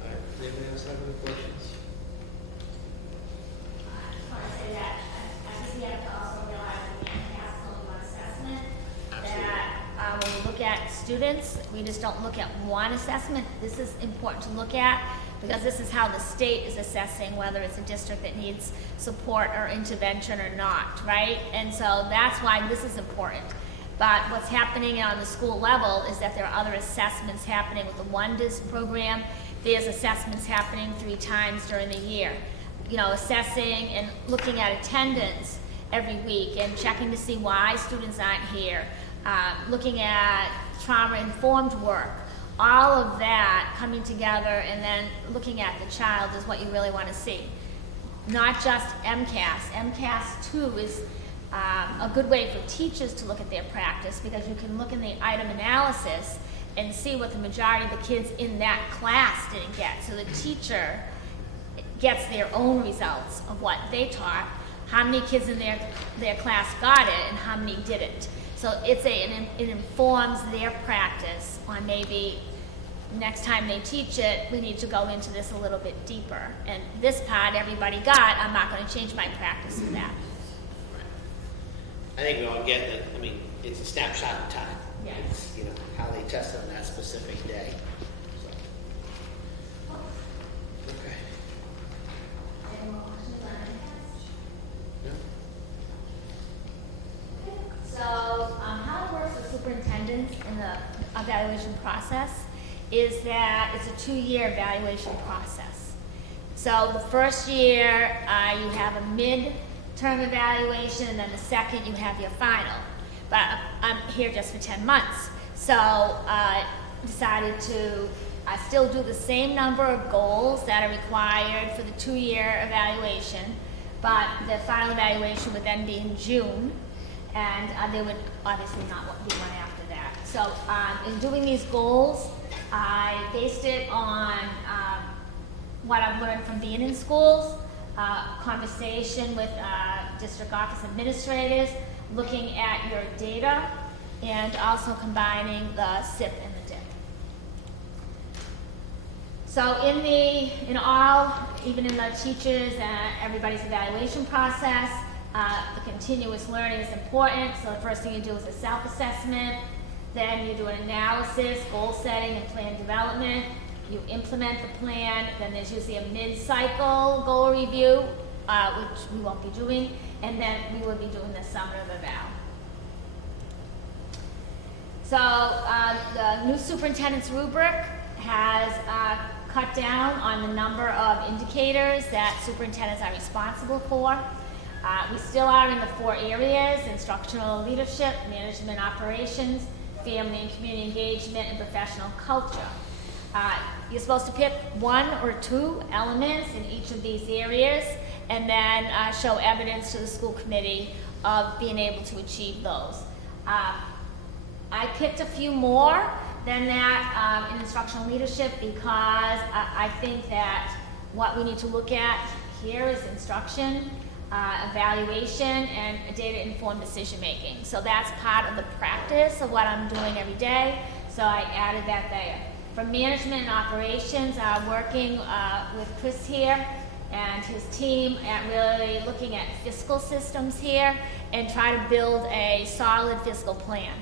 all right. Anybody else have any questions? I just want to say that I think we have to also realize that we can't pass only one assessment. Absolutely. That when we look at students, we just don't look at one assessment. This is important to look at because this is how the state is assessing whether it's a district that needs support or intervention or not, right? And so that's why this is important. But what's happening on the school level is that there are other assessments happening with the OneDIS program. There's assessments happening 3 times during the year. You know, assessing and looking at attendance every week and checking to see why students aren't here. Looking at trauma-informed work. all of that coming together and then looking at the child is what you really want to see. Not just MCAS. MCAS 2 is a good way for teachers to look at their practice, because you can look in the item analysis and see what the majority of the kids in that class didn't get. So the teacher gets their own results of what they taught, how many kids in their class got it and how many didn't. So it informs their practice on maybe next time they teach it, we need to go into this a little bit deeper. And this part everybody got, I'm not going to change my practice for that. I think we all get that. I mean, it's a snapshot in time. Yes. It's, you know, how they test on that specific day. So. Okay. Any more questions on MCAS? Yeah. So how it works with superintendents in the evaluation process is that it's a 2-year evaluation process. So the first year you have a mid-term evaluation, and then the second you have your final. But I'm here just for 10 months. So I decided to still do the same number of goals that are required for the 2-year evaluation, but the final evaluation would then be in June, and there would obviously not be one after that. So in doing these goals, I based it on what I've learned from being in schools, conversation with district office administrators, looking at your data, and also combining the SIP and the DIP. So in all, even in the teachers and everybody's evaluation process, the continuous learning is important. So the first thing you do is a self-assessment. Then you do an analysis, goal setting, and plan development. You implement the plan. Then there's usually a mid-cycle goal review, which we won't be doing. And then we will be doing the summative eval. So the new superintendent's rubric has cut down on the number of indicators that superintendents are responsible for. We still are in the 4 areas: instructional leadership, management operations, family and community engagement, and professional culture. You're supposed to pick 1 or 2 elements in each of these areas and then show evidence to the school committee of being able to achieve those. I picked a few more than that in instructional leadership because I think that what we need to look at here is instruction, evaluation, and data-informed decision-making. So that's part of the practice of what I'm doing every day, so I added that there. For management and operations, I'm working with Chris here and his team at really looking at fiscal systems here and try to build a solid fiscal plan.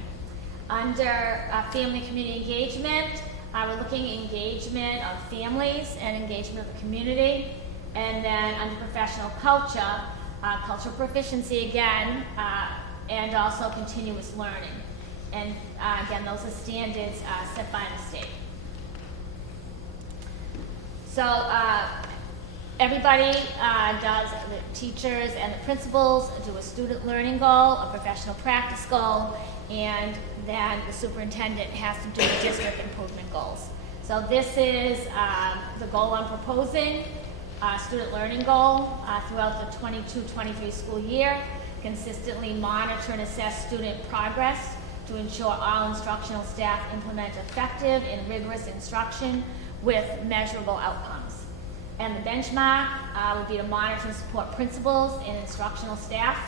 Under family community engagement, we're looking at engagement of families and engagement of the community. And then under professional culture, cultural proficiency again, and also continuous learning. And again, those are standards set by the state. So everybody does, the teachers and the principals do a student learning goal, a professional practice goal, and then the superintendent has to do the district improvement goals. So this is the goal I'm proposing. Student learning goal throughout the 22-23 school year, consistently monitor and assess student progress to ensure all instructional staff implement effective and rigorous instruction with measurable outcomes. And the benchmark would be to monitor and support principals and instructional staff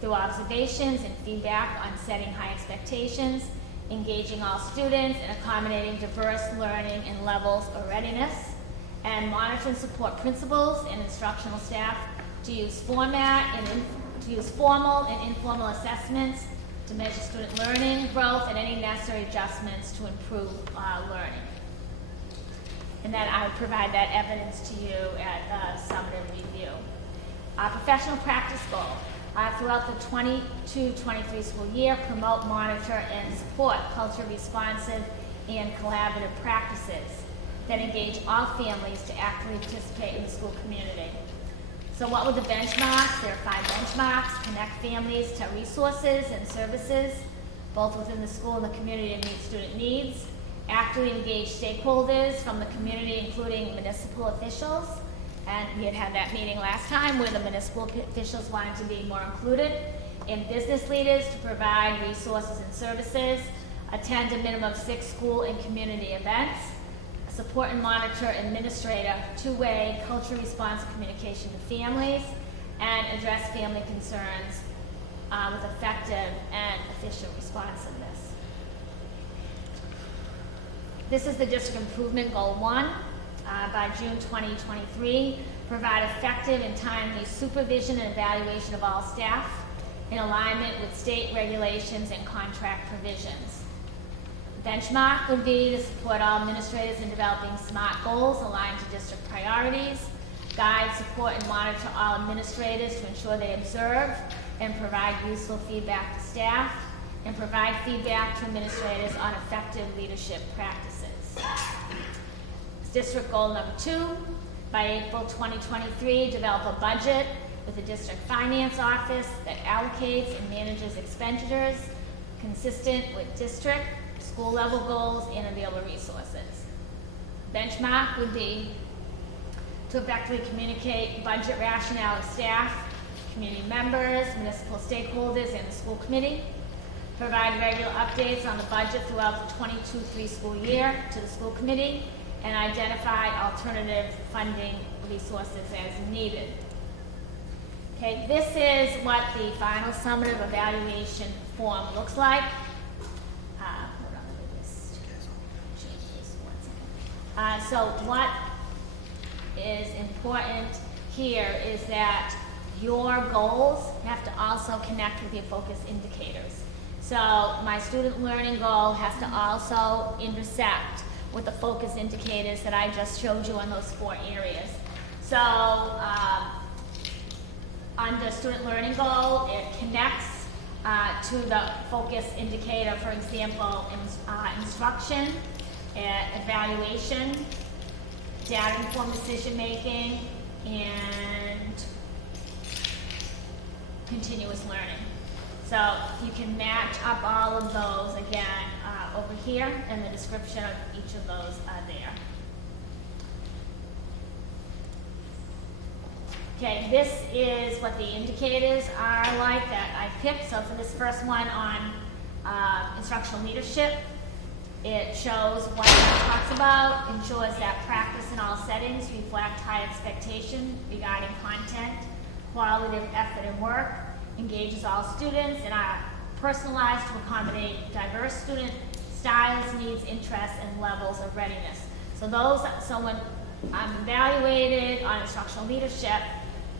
through observations and feedback on setting high expectations, engaging all students, and accommodating diverse learning and levels of readiness. And monitor and support principals and instructional staff to use formal and informal assessments to measure student learning, growth, and any necessary adjustments to improve learning. And then I would provide that evidence to you at summative review. Professional practice goal. Throughout the 22-23 school year, promote, monitor, and support culture-responsive and collaborative practices that engage all families to actively participate in the school community. So what were the benchmarks? There are 5 benchmarks. Connect families to resources and services, both within the school and the community, to meet student needs. actively engage stakeholders from the community, including municipal officials. And we had that meeting last time where the municipal officials wanted to be more included. And business leaders to provide resources and services, attend a minimum of 6 school and community events, support and monitor administrator, two-way culturally responsive communication to families, and address family concerns with effective and efficient responsiveness. This is the district improvement goal 1. By June 2023, provide effective and timely supervision and evaluation of all staff in alignment with state regulations and contract provisions. Benchmark would be to support all administrators in developing SMART goals aligned to district priorities, guide, support, and monitor all administrators to ensure they observe and provide useful feedback to staff, and provide feedback to administrators on effective leadership practices. District goal number 2, by April 2023, develop a budget with the district finance office that allocates and manages expenditures consistent with district, school level goals, and available resources. Benchmark would be to effectively communicate budget rationale to staff, community members, municipal stakeholders, and the school committee. Provide regular updates on the budget throughout the 22-23 school year to the school committee, and identify alternative funding resources as needed. Okay, this is what the final summative evaluation form looks like. Hold on, let me just change this 1 second. So what is important here is that your goals have to also connect with your focus indicators. So my student learning goal has to also intersect with the focus indicators that I just showed you on those 4 areas. So under student learning goal, it connects to the focus indicator, for example, instruction, evaluation, data-informed decision-making, and continuous learning. So you can match up all of those again over here, and the description of each of those are there. Okay, this is what the indicators are like that I picked. So for this first one on instructional leadership, it shows what it talks about, ensures that practice in all settings reflect high expectation regarding content, quality of effort and work, engages all students, and are personalized to accommodate diverse student styles, needs, interests, and levels of readiness. So those, when I'm evaluated on instructional leadership,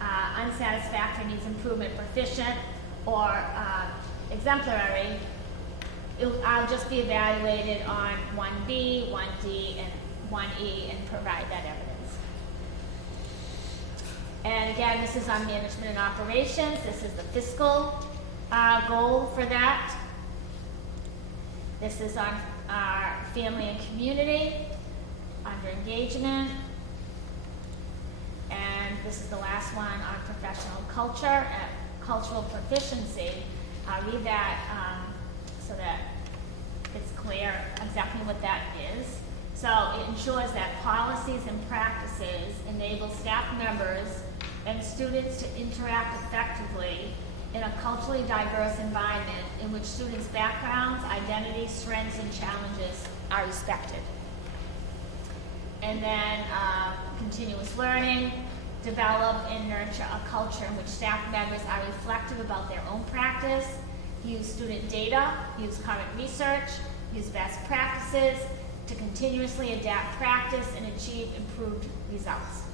unsatisfactory, needs improvement, proficient, or exemplary, I'll just be evaluated on 1B, 1D, and 1E and provide that evidence. And again, this is on management and operations. This is the fiscal goal for that. This is on our family and community, under engagement. And this is the last one on professional culture and cultural proficiency. I'll read that so that it's clear exactly what that is. So it ensures that policies and practices enable staff members and students to interact effectively in a culturally diverse environment in which students' backgrounds, identities, strengths, and challenges are respected. And then continuous learning, develop and nurture a culture in which staff members are reflective about their own practice, use student data, use current research, use best practices to continuously adapt practice and achieve improved results.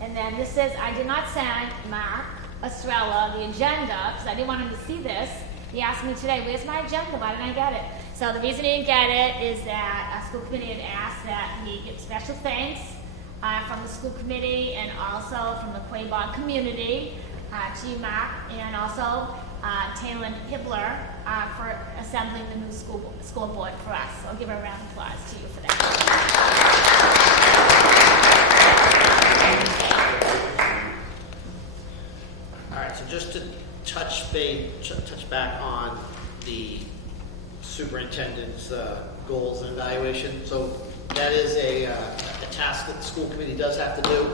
And then this says, I did not send Mark Estrella the agenda because I didn't want him to see this. He asked me today, where's my agenda? Why didn't I get it? So the reason he didn't get it is that our school committee had asked that he get special thanks from the school committee and also from the Quaboag community to you, Mark, and also Taylor Hibbler for assembling the new school board for us. So I'll give a round of applause to you for that. All right, so just to touch back on the superintendent's goals and evaluation. So that is a task that the school committee does have to do.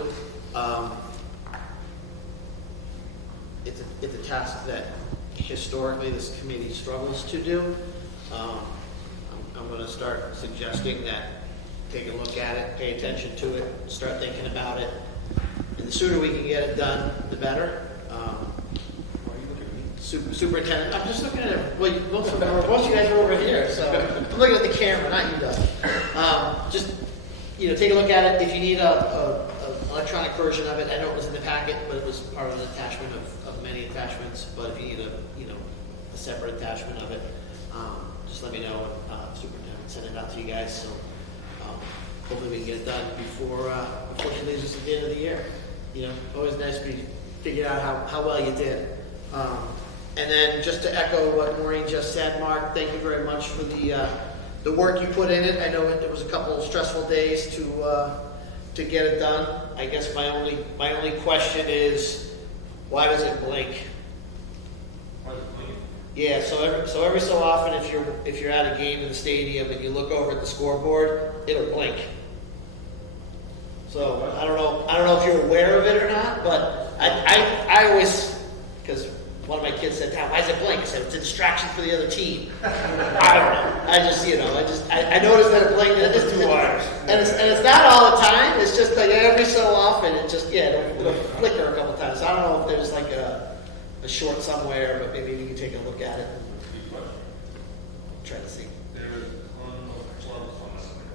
It's a task that historically this committee struggles to do. I'm going to start suggesting that take a look at it, pay attention to it, start thinking about it. And the sooner we can get it done, the better. Superintendent, I'm just looking at it. Well, most of you guys are over here, so I'm looking at the camera, not you, Doug. Just take a look at it. If you need a electronic version of it, I know it was in the packet, but it was part of an attachment of many attachments. But if you need a separate attachment of it, just let me know. Superintendent send it out to you guys. So hopefully we can get it done before she leaves us at the end of the year. Always nice to figure out how well you did. And then just to echo what Maureen just said, Mark, thank you very much for the work you put in it. I know it was a couple of stressful days to get it done. I guess my only question is, why does it blink? Why does it blink? Yeah, so every so often, if you're at a game in the stadium and you look over at the scoreboard, it'll blink. So I don't know if you're aware of it or not, but I always, because one of my kids said, "Dad, why does it blink?" I said, "It's a distraction for the other team." I don't know. I noticed that it blinked. And it's not all the time. It's just like every so often. It just it'll flicker a couple times. I don't know if there's like a short somewhere, but maybe you can take a look at it. Try to see. There is a ton of plugs on it.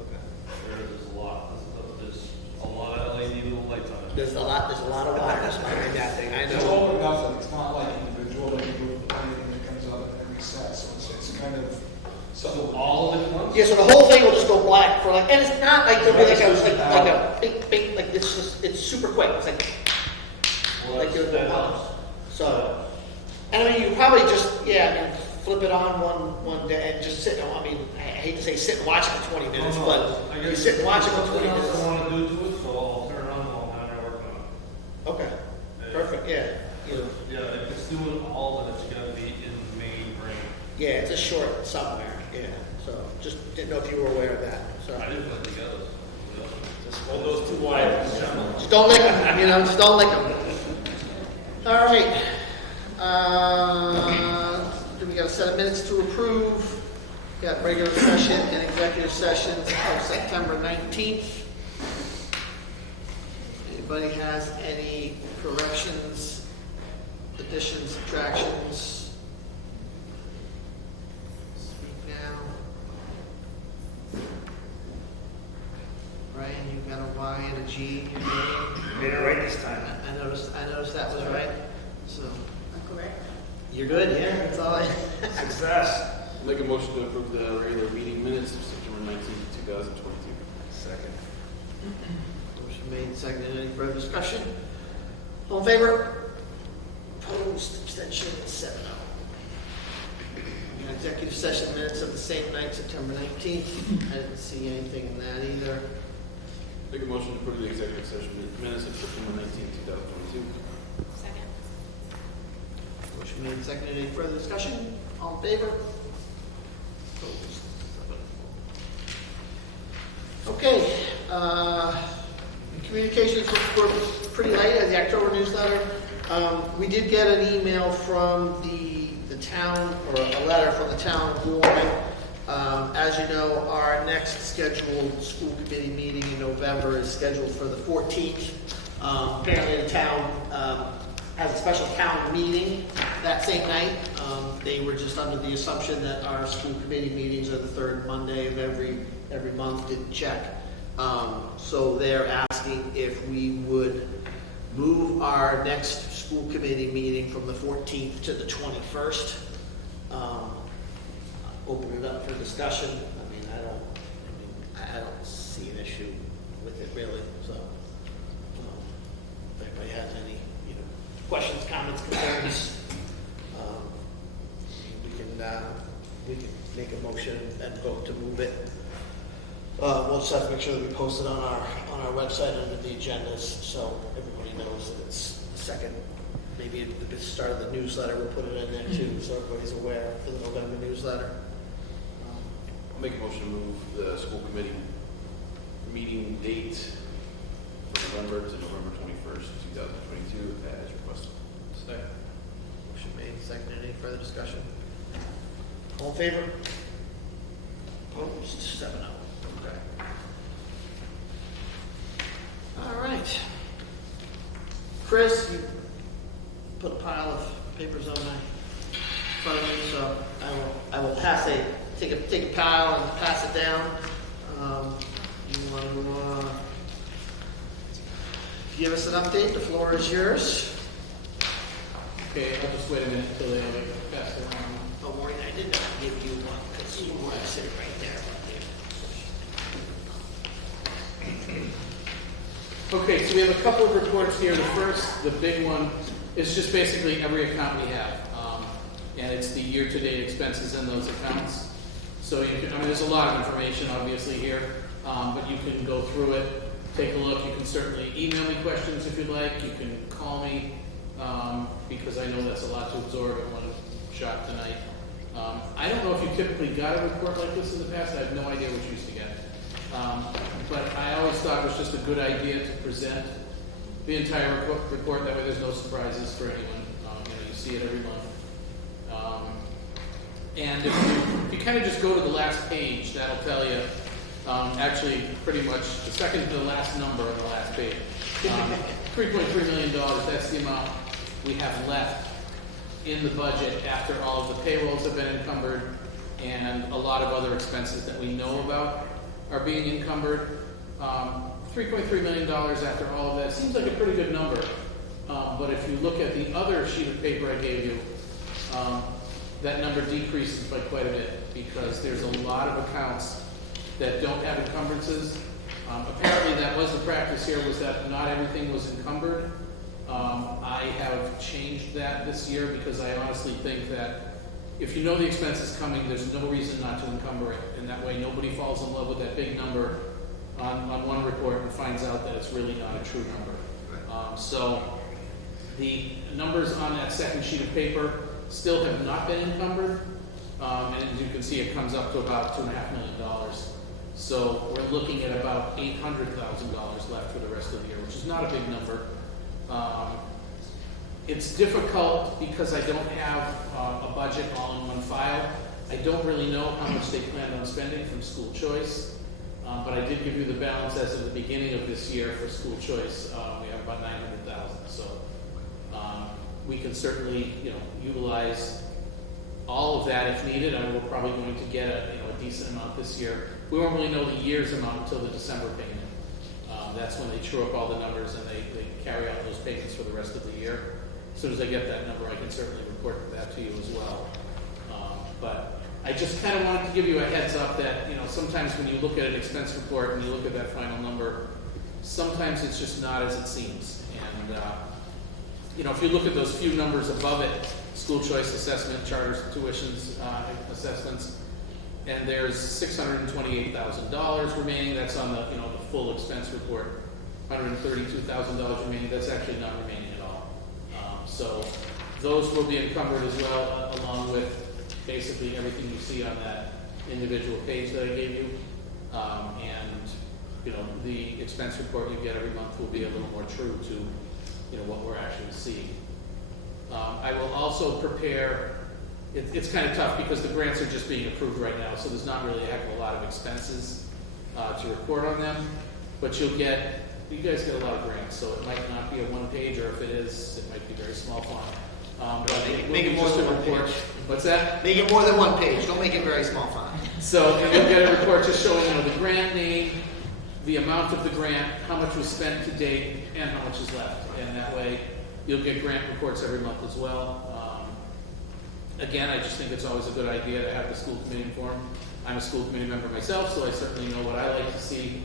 Okay. There's a lot. There's a lot of LED little lights on it. There's a lot of wires behind that thing. I It's know. all or nothing. It's not like individual, like you move anything that comes up and then resets. So it's kind of something. So all of it at once? Yeah, so the whole thing will just go black for and it's not like there'll be like a bing, like it's super quick. It's like you're going on. So, and I mean, you probably just flip it on one day and just sit. I mean, I hate to say sit and watch it for 20 minutes, but you sit and watch it for 20 minutes. I want to do to it, so I'll turn it on while I'm not working on it. Okay, perfect. Yeah, Yeah, if it's doing all of it, it's got to be in the main brain. yeah, it's a short somewhere. Yeah, so just didn't know if you were aware of that. So I didn't put it together. Just hold those two wires. just don't lick them. Just don't lick them. All right. We got a set of minutes to approve. Got regular session and executive sessions of September 19th. Anybody has any corrections, additions, subtractions? Speak now. Ryan, you've got a Y and a G in your name. Made it right this time. I noticed that was right. So Correct. you're good, yeah. That's all I. Success. Make a motion to approve the regular meeting minutes of September 19th, 2022. Second. Motion made, seconded. Any further discussion? All in favor? Opposed? Abstention? 7-0. Executive session minutes of the same night, September 19th. I didn't see anything in that either. Make a motion to approve the executive session minutes of September 19th, 2022. Second. Motion made, seconded. Any further discussion? All in favor? Opposed? 7-0. Okay. Communications were pretty light as the October newsletter. We did get an email from the town, or a letter from the town of Warren. As you know, our next scheduled school committee meeting in November is scheduled for the 14th. Apparently the town has a special town meeting that same night. They were just under the assumption that our school committee meetings are the third Monday of every month. Didn't check. So they're asking if we would move our next school committee meeting from the 14th to the 21st. Open it up for discussion. I don't see an issue with it really. So, if anybody has any, questions, comments, concerns, we can make a motion and vote to move it. We'll just have to make sure that we post it on our website under the agendas, so everybody knows that it's the second maybe at the start of the newsletter, we'll put it in there too, so everybody's aware for the November newsletter. I'll make a motion to move the school committee meeting date from November to November 21st, 2022 as requested. Second. Motion made, seconded. Any further discussion? All in favor? Opposed? 7-0. Okay. All right. Chris, you put a pile of papers on my front of me, so I will take a pile and pass it down. You want to give us an update? The floor is yours. Okay, I'll just wait a minute until they pass it around. Oh, Maureen, I did not give you one because you want to sit right there. Okay, so we have a couple of reports here. The first, the big one, is just basically every account we have. And it's the year-to-date expenses in those accounts. So you can, there's a lot of information obviously here, but you can go through it, take a look. You can certainly email me questions if you'd like. You can call me, because I know that's a lot to absorb in one shot tonight. I don't know if you typically got a report like this in the past. I have no idea what you used to get. But I always thought it was just a good idea to present the entire report. That way there's no surprises for anyone. You see it every month. And if you kind of just go to the last page, that'll tell you, actually pretty much the second to the last number on the last page. $3.3 million, that's the amount we have left in the budget after all of the payrolls have been encumbered and a lot of other expenses that we know about are being encumbered. $3.3 million after all of that seems like a pretty good number. But if you look at the other sheet of paper I gave you, that number decreases by quite a bit because there's a lot of accounts that don't have encumbrances. Apparently that was the practice here, was that not everything was encumbered. I have changed that this year because I honestly think that if you know the expense is coming, there's no reason not to encumber it. And that way nobody falls in love with that big number on one report and finds out that it's really not a true number. So the numbers on that second sheet of paper still have not been encumbered. And as you can see, it comes up to about $2.5 million. So we're looking at about $800,000 left for the rest of the year, which is not a big number. It's difficult because I don't have a budget all in one file. I don't really know how much they plan on spending from school choice, but I did give you the balance as of the beginning of this year for school choice. We have about $900,000, so we can certainly, utilize all of that if needed. I mean, we're probably going to get a decent amount this year. We won't really know the year's amount until the December payment. That's when they true up all the numbers and they carry out those payments for the rest of the year. As soon as I get that number, I can certainly report that to you as well. But I just kind of wanted to give you a heads up that, sometimes when you look at an expense report and you look at that final number, sometimes it's just not as it seems. And, if you look at those few numbers above it, school choice assessment, charters, tuitions, assessments, and there's $628,000 remaining. That's on the the full expense report. $132,000 remaining. That's actually not remaining at all. So those will be encumbered as well, along with basically everything you see on that individual page that I gave you. And the expense report you get every month will be a little more true to what we're actually seeing. I will also prepare. It's kind of tough because the grants are just being approved right now, so there's not really a heck of a lot of expenses to report on them. But you guys get a lot of grants, so it might not be a one-page, or if it is, it might be very small font. But Make it more than one page. What's that? Make it more than one page. Don't make it very small font. So you'll get a report just showing the grant name, the amount of the grant, how much was spent to date, and how much is left. And that way, you'll get grant reports every month as well. Again, I just think it's always a good idea to have the school committee informed. I'm a school committee member myself, so I certainly know what I like to see.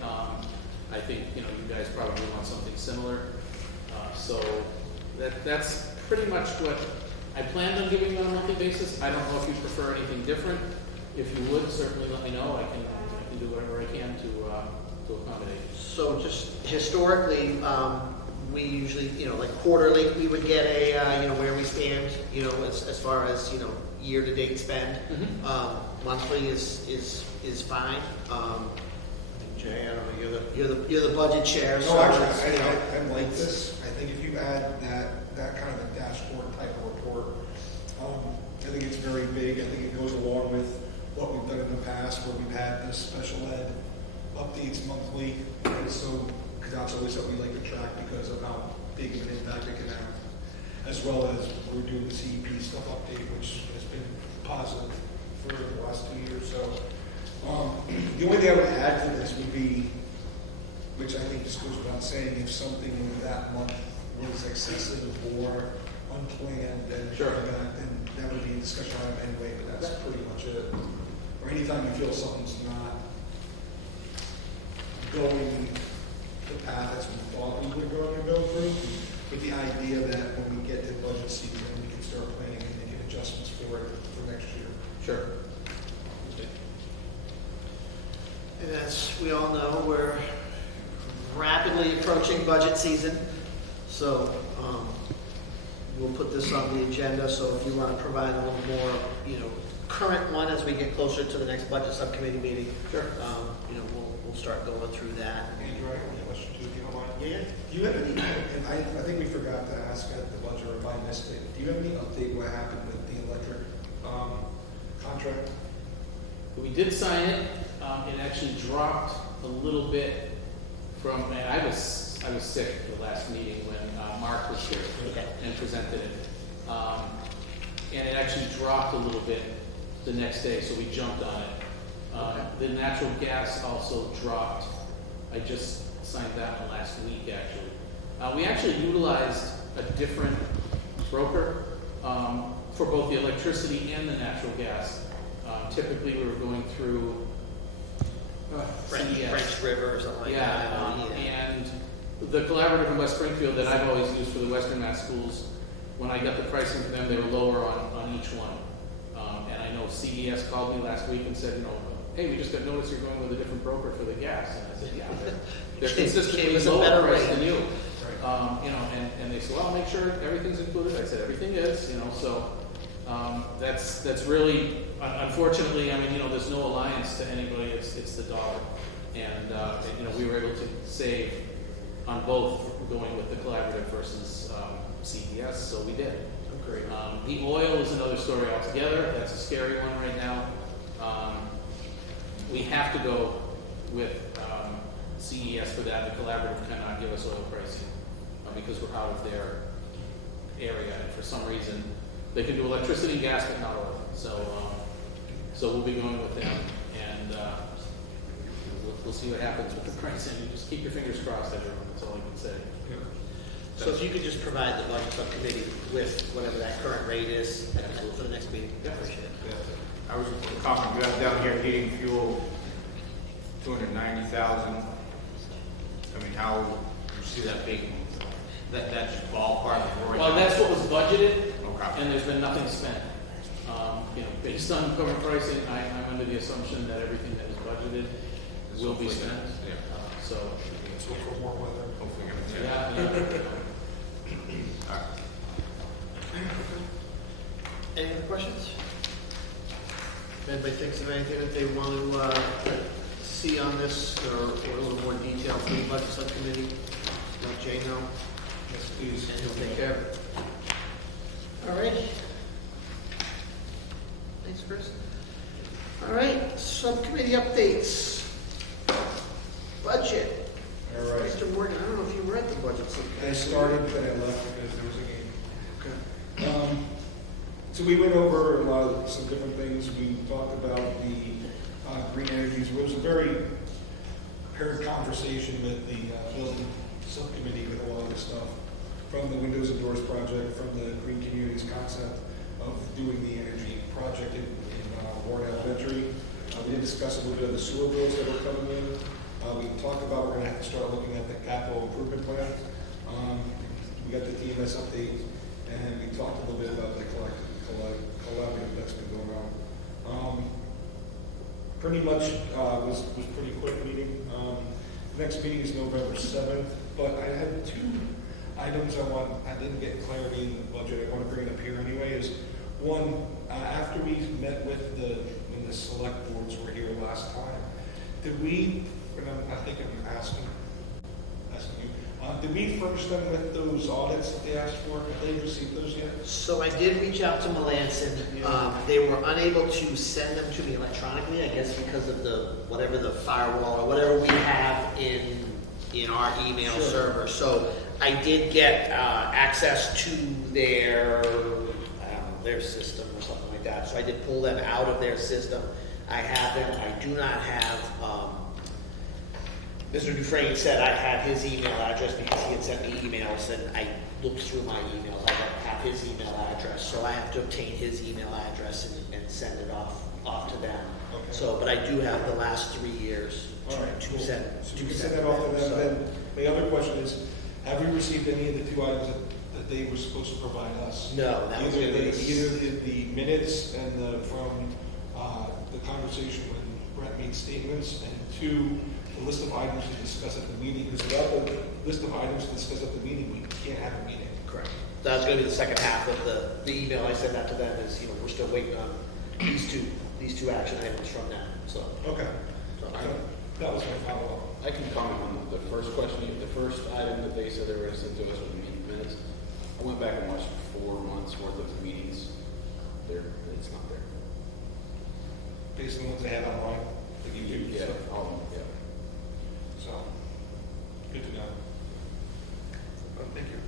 I think you guys probably want something similar. So that's pretty much what I planned on giving on a monthly basis. I don't know if you prefer anything different. If you would, certainly let me know. I can do whatever I can to accommodate. So just historically, we usually, like quarterly, we would get a, where we stand, as far as, year-to-date spend. Monthly is fine. Jay, I don't know, you're the budget chair, so. No, actually, it's, I like this. I think if you add that kind of a dashboard type of report, I think it's very big. I think it goes along with what we've done in the past, where we've had the special ed updates monthly. And so, because that's always something we like to track because of how big of an impact it can have, as well as we're doing the CEP stuff update, which has been positive for the last 2 years. So, the only thing I would add to this would be, which I think just goes without saying, if something that month was excessive or unplanned and Sure. then that would be a discussion item anyway, but that's pretty much it. Or anytime you feel something's not going the path as we thought we were going to go through, with the idea that when we get to budget season, we can start planning and making adjustments for it for next year. Sure. And as we all know, we're rapidly approaching budget season. So we'll put this on the agenda. So if you want to provide a little more, current one as we get closer to the next budget subcommittee meeting, Sure. We'll start going through that. Andrew, I have a question too, if you don't mind. Yeah. Do you have any, and I think we forgot to ask at the budget, or if I missed it, do you have any update what happened with the electric contract? We did sign it. It actually dropped a little bit from, and I was sick at the last meeting when Mark was here and presented it. And it actually dropped a little bit the next day, so we jumped on it. The natural gas also dropped. I just signed that one last week, actually. We actually utilized a different broker for both the electricity and the natural gas. Typically, we were going through CES. French River or something like that. And the collaborative in West Springfield that I've always used for the Western Mass schools, when I got the pricing for them, they were lower on each one. And I know CES called me last week and said, hey, we just got notice you're going with a different broker for the gas. And I said, yeah, they're consistently Gave us a lower better price rate. than you. And they said, well, I'll make sure everything's included. I said, everything is, so that's really, unfortunately, there's no alliance to anybody. It's the dollar. And we were able to save on both going with the collaborative versus CES, so we did. Great. The oil is another story altogether. That's a scary one right now. We have to go with CES for that. The collaborative cannot give us oil pricing because we're out of their area, and for some reason they can do electricity and gas, but not oil. So we'll be going with them, and we'll see what happens with the pricing. Just keep your fingers crossed, everyone. That's all I can say. So if you could just provide the budget subcommittee with whatever that current rate is for the next meeting, I appreciate it. I was commenting down here, heating fuel, 290,000. How you see that big? That's ballpark. Well, that's what was budgeted, Okay. and there's been nothing spent. Based on current pricing, I'm under the assumption that everything that is budgeted will be spent. Yeah. So, Let's look for more weather. Hopefully, yeah. All right. Any other questions? If anybody thinks of anything that they want to see on this or a little more detail from the budget subcommittee, let Jay know. Yes, please. And he'll take care of it. All right. Thanks, Chris. All right, subcommittee updates. Budget. All right. Mr. Morgan, I don't know if you were at the budget subcommittee. I started, but I left because there was a game. Okay. So we went over some different things. We talked about the green energies. It was a very paired conversation with the building subcommittee with a lot of the stuff, from the windows and doors project, from the green communities concept of doing the energy project in Warren Elementary. We did discuss a little bit of the sewer bills that were coming in. We talked about we're going to have to start looking at the capital improvement plan. We got the TMS update, and we talked a little bit about the collaborative that's been going on. Pretty much was pretty quick meeting. The next meeting is November 7th, but I had two items I didn't get clarity in the budget, I want to bring it up here anyway, is one, after we met with when the select boards were here last time, did we, and I think I'm asking you, did we furnish them with those audits that they asked for? Have they received those yet? So I did reach out to Melanson. They were unable to send them to me electronically, I guess because of whatever the firewall or whatever we have in our email server. So I did get access to their system or something like that. So I did pull them out of their system. I have them. I do not have. Mr. Dufresne said I had his email address because he had sent me emails, and I looked through my emails. I don't have his email address, so I have to obtain his email address and send it off to them. Okay. So, but I do have the last 3 years All right, to cool. send. So you can send that off to them. So- Then my other question is, have we received any of the 2 items that they were supposed to provide us? No, that was Either gonna be the minutes and from the conversation when Brett made statements, and 2, the list of items to discuss at the meeting, because without the list of items to discuss at the meeting, we can't have a meeting. Correct. That was going to be the second half of the email I sent out to them. Is we're still waiting on these two action items from them. So. Okay. So That was my follow-up. I can comment on the first question. The first item that they said they were going to send to us was the meeting minutes. I went back and watched 4 months worth of meetings. It's not there. Based on what they had online, the YouTube Yeah, stuff. yeah. So, good to know. Thank you.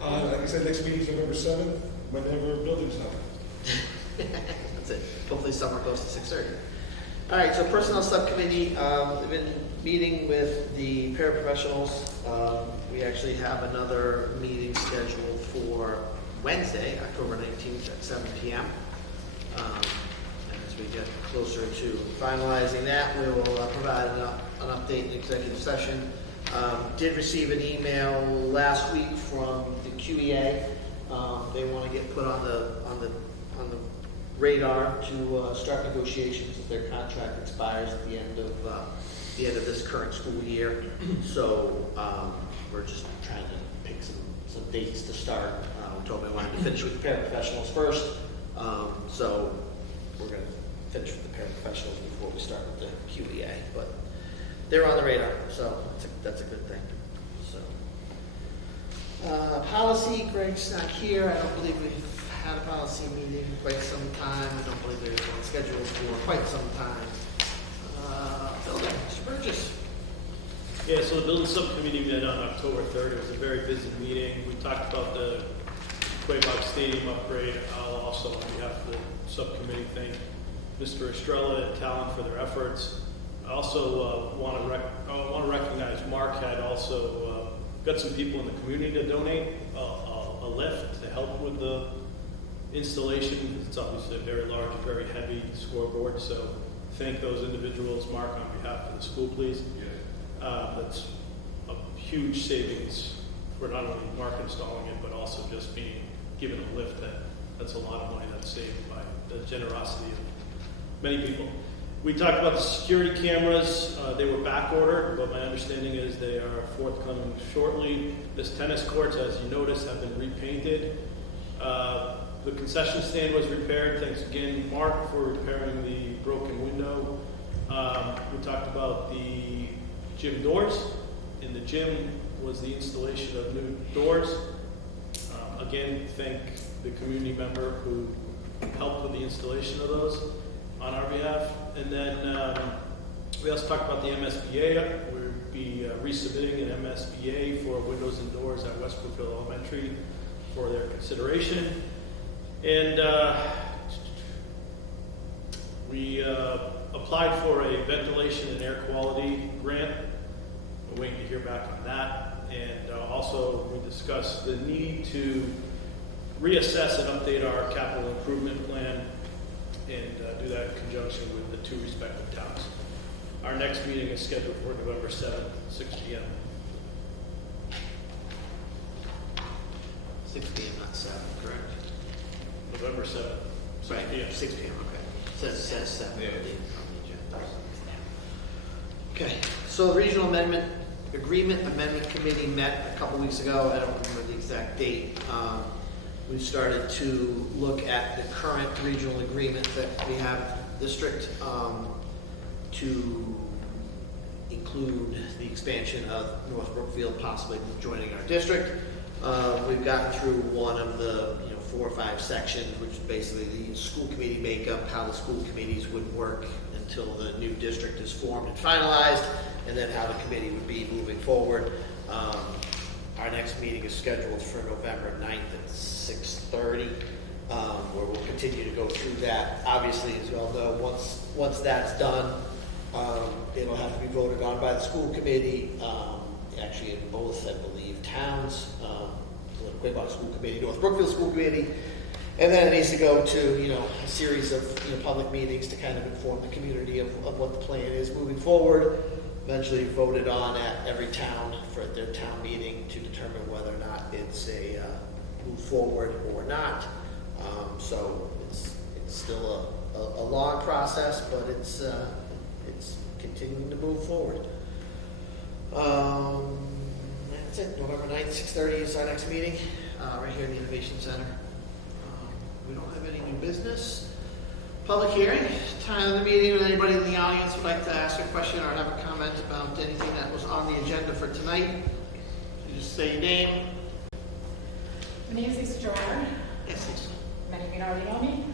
Like I said, next meeting is November 7th, whenever building's done. That's it. Hopefully summer goes to 6:30. All right, so Personnel Subcommittee, we've been meeting with the paraprofessionals. We actually have another meeting scheduled for Wednesday, October 19th at 7 p.m. As we get closer to finalizing that, we will provide an update in executive session. Did receive an email last week from the QEA. They want to get put on the radar to start negotiations if their contract expires at the end of this current school year. So we're just trying to pick some dates to start. We told them we wanted to finish with the paraprofessionals first. So we're going to finish with the paraprofessionals before we start with the QEA. But they're on the radar, so that's a good thing. So, policy, Greg's not here. I don't believe we've had a policy meeting in quite some time. I don't believe there's one scheduled for quite some time. Building, Mr. Burgess. Yeah, so the building subcommittee met on October 3rd. It was a very busy meeting. We talked about the Quaboag Stadium upgrade. I'll also, on behalf of the subcommittee, thank Mr. Estrella and Talon for their efforts. I also want to recognize Mark had also got some people in the community to donate a lift to help with the installation. It's obviously a very large, very heavy scoreboard, so thank those individuals. Mark, on behalf of the school, please. That's a huge savings for not only Mark installing it, but also just being given a lift. That's a lot of money that's saved by the generosity of many people. We talked about the security cameras. They were back ordered, but my understanding is they are forthcoming shortly. This tennis courts, as you notice, have been repainted. The concession stand was repaired. Thanks again, Mark, for repairing the broken window. We talked about the gym doors. In the gym was the installation of new doors. Again, thank the community member who helped with the installation of those on our behalf. And then we also talked about the MSBA. We'll be resubmitting an MSBA for windows and doors at West Brookville Elementary for their consideration. And we applied for a ventilation and air quality grant. We're waiting to hear back on that. And also we discussed the need to reassess and update our capital improvement plan and do that in conjunction with the two respective towns. Our next meeting is scheduled for November 7th, 6 p.m. 6 p.m., not 7, correct? November 7th, 6 p.m. 6 p.m., okay. Says 7 on the agenda. Okay, so the regional amendment Agreement Amendment Committee met a couple weeks ago. I don't remember the exact date. We started to look at the current regional agreement that we have with the district to include the expansion of North Brookfield possibly joining our district. We've gotten through one of the 4 or 5 sections, which is basically the school committee makeup, how the school committees would work until the new district is formed and finalized, and then how the committee would be moving forward. Our next meeting is scheduled for November 9th at 6:30, where we'll continue to go through that. Obviously, as you all know, once that's done, it'll have to be voted on by the school committee, actually in both, I believe, towns, the Quaboag School Committee, North Brookfield School Committee, and then it needs to go to, a series of public meetings to kind of inform the community of what the plan is moving forward. Eventually voted on at every town for their town meeting to determine whether or not it's a move forward or not. So it's still a long process, but it's continuing to move forward. That's it. November 9th, 6:30 is our next meeting, right here in the Innovation Center. We don't have any new business. Public hearing, time of the meeting. Would anybody in the audience would like to ask a question or have a comment about anything that was on the agenda for tonight? You just say your name. My name is Lisa Gerard. Yes, please. Many of you already know me.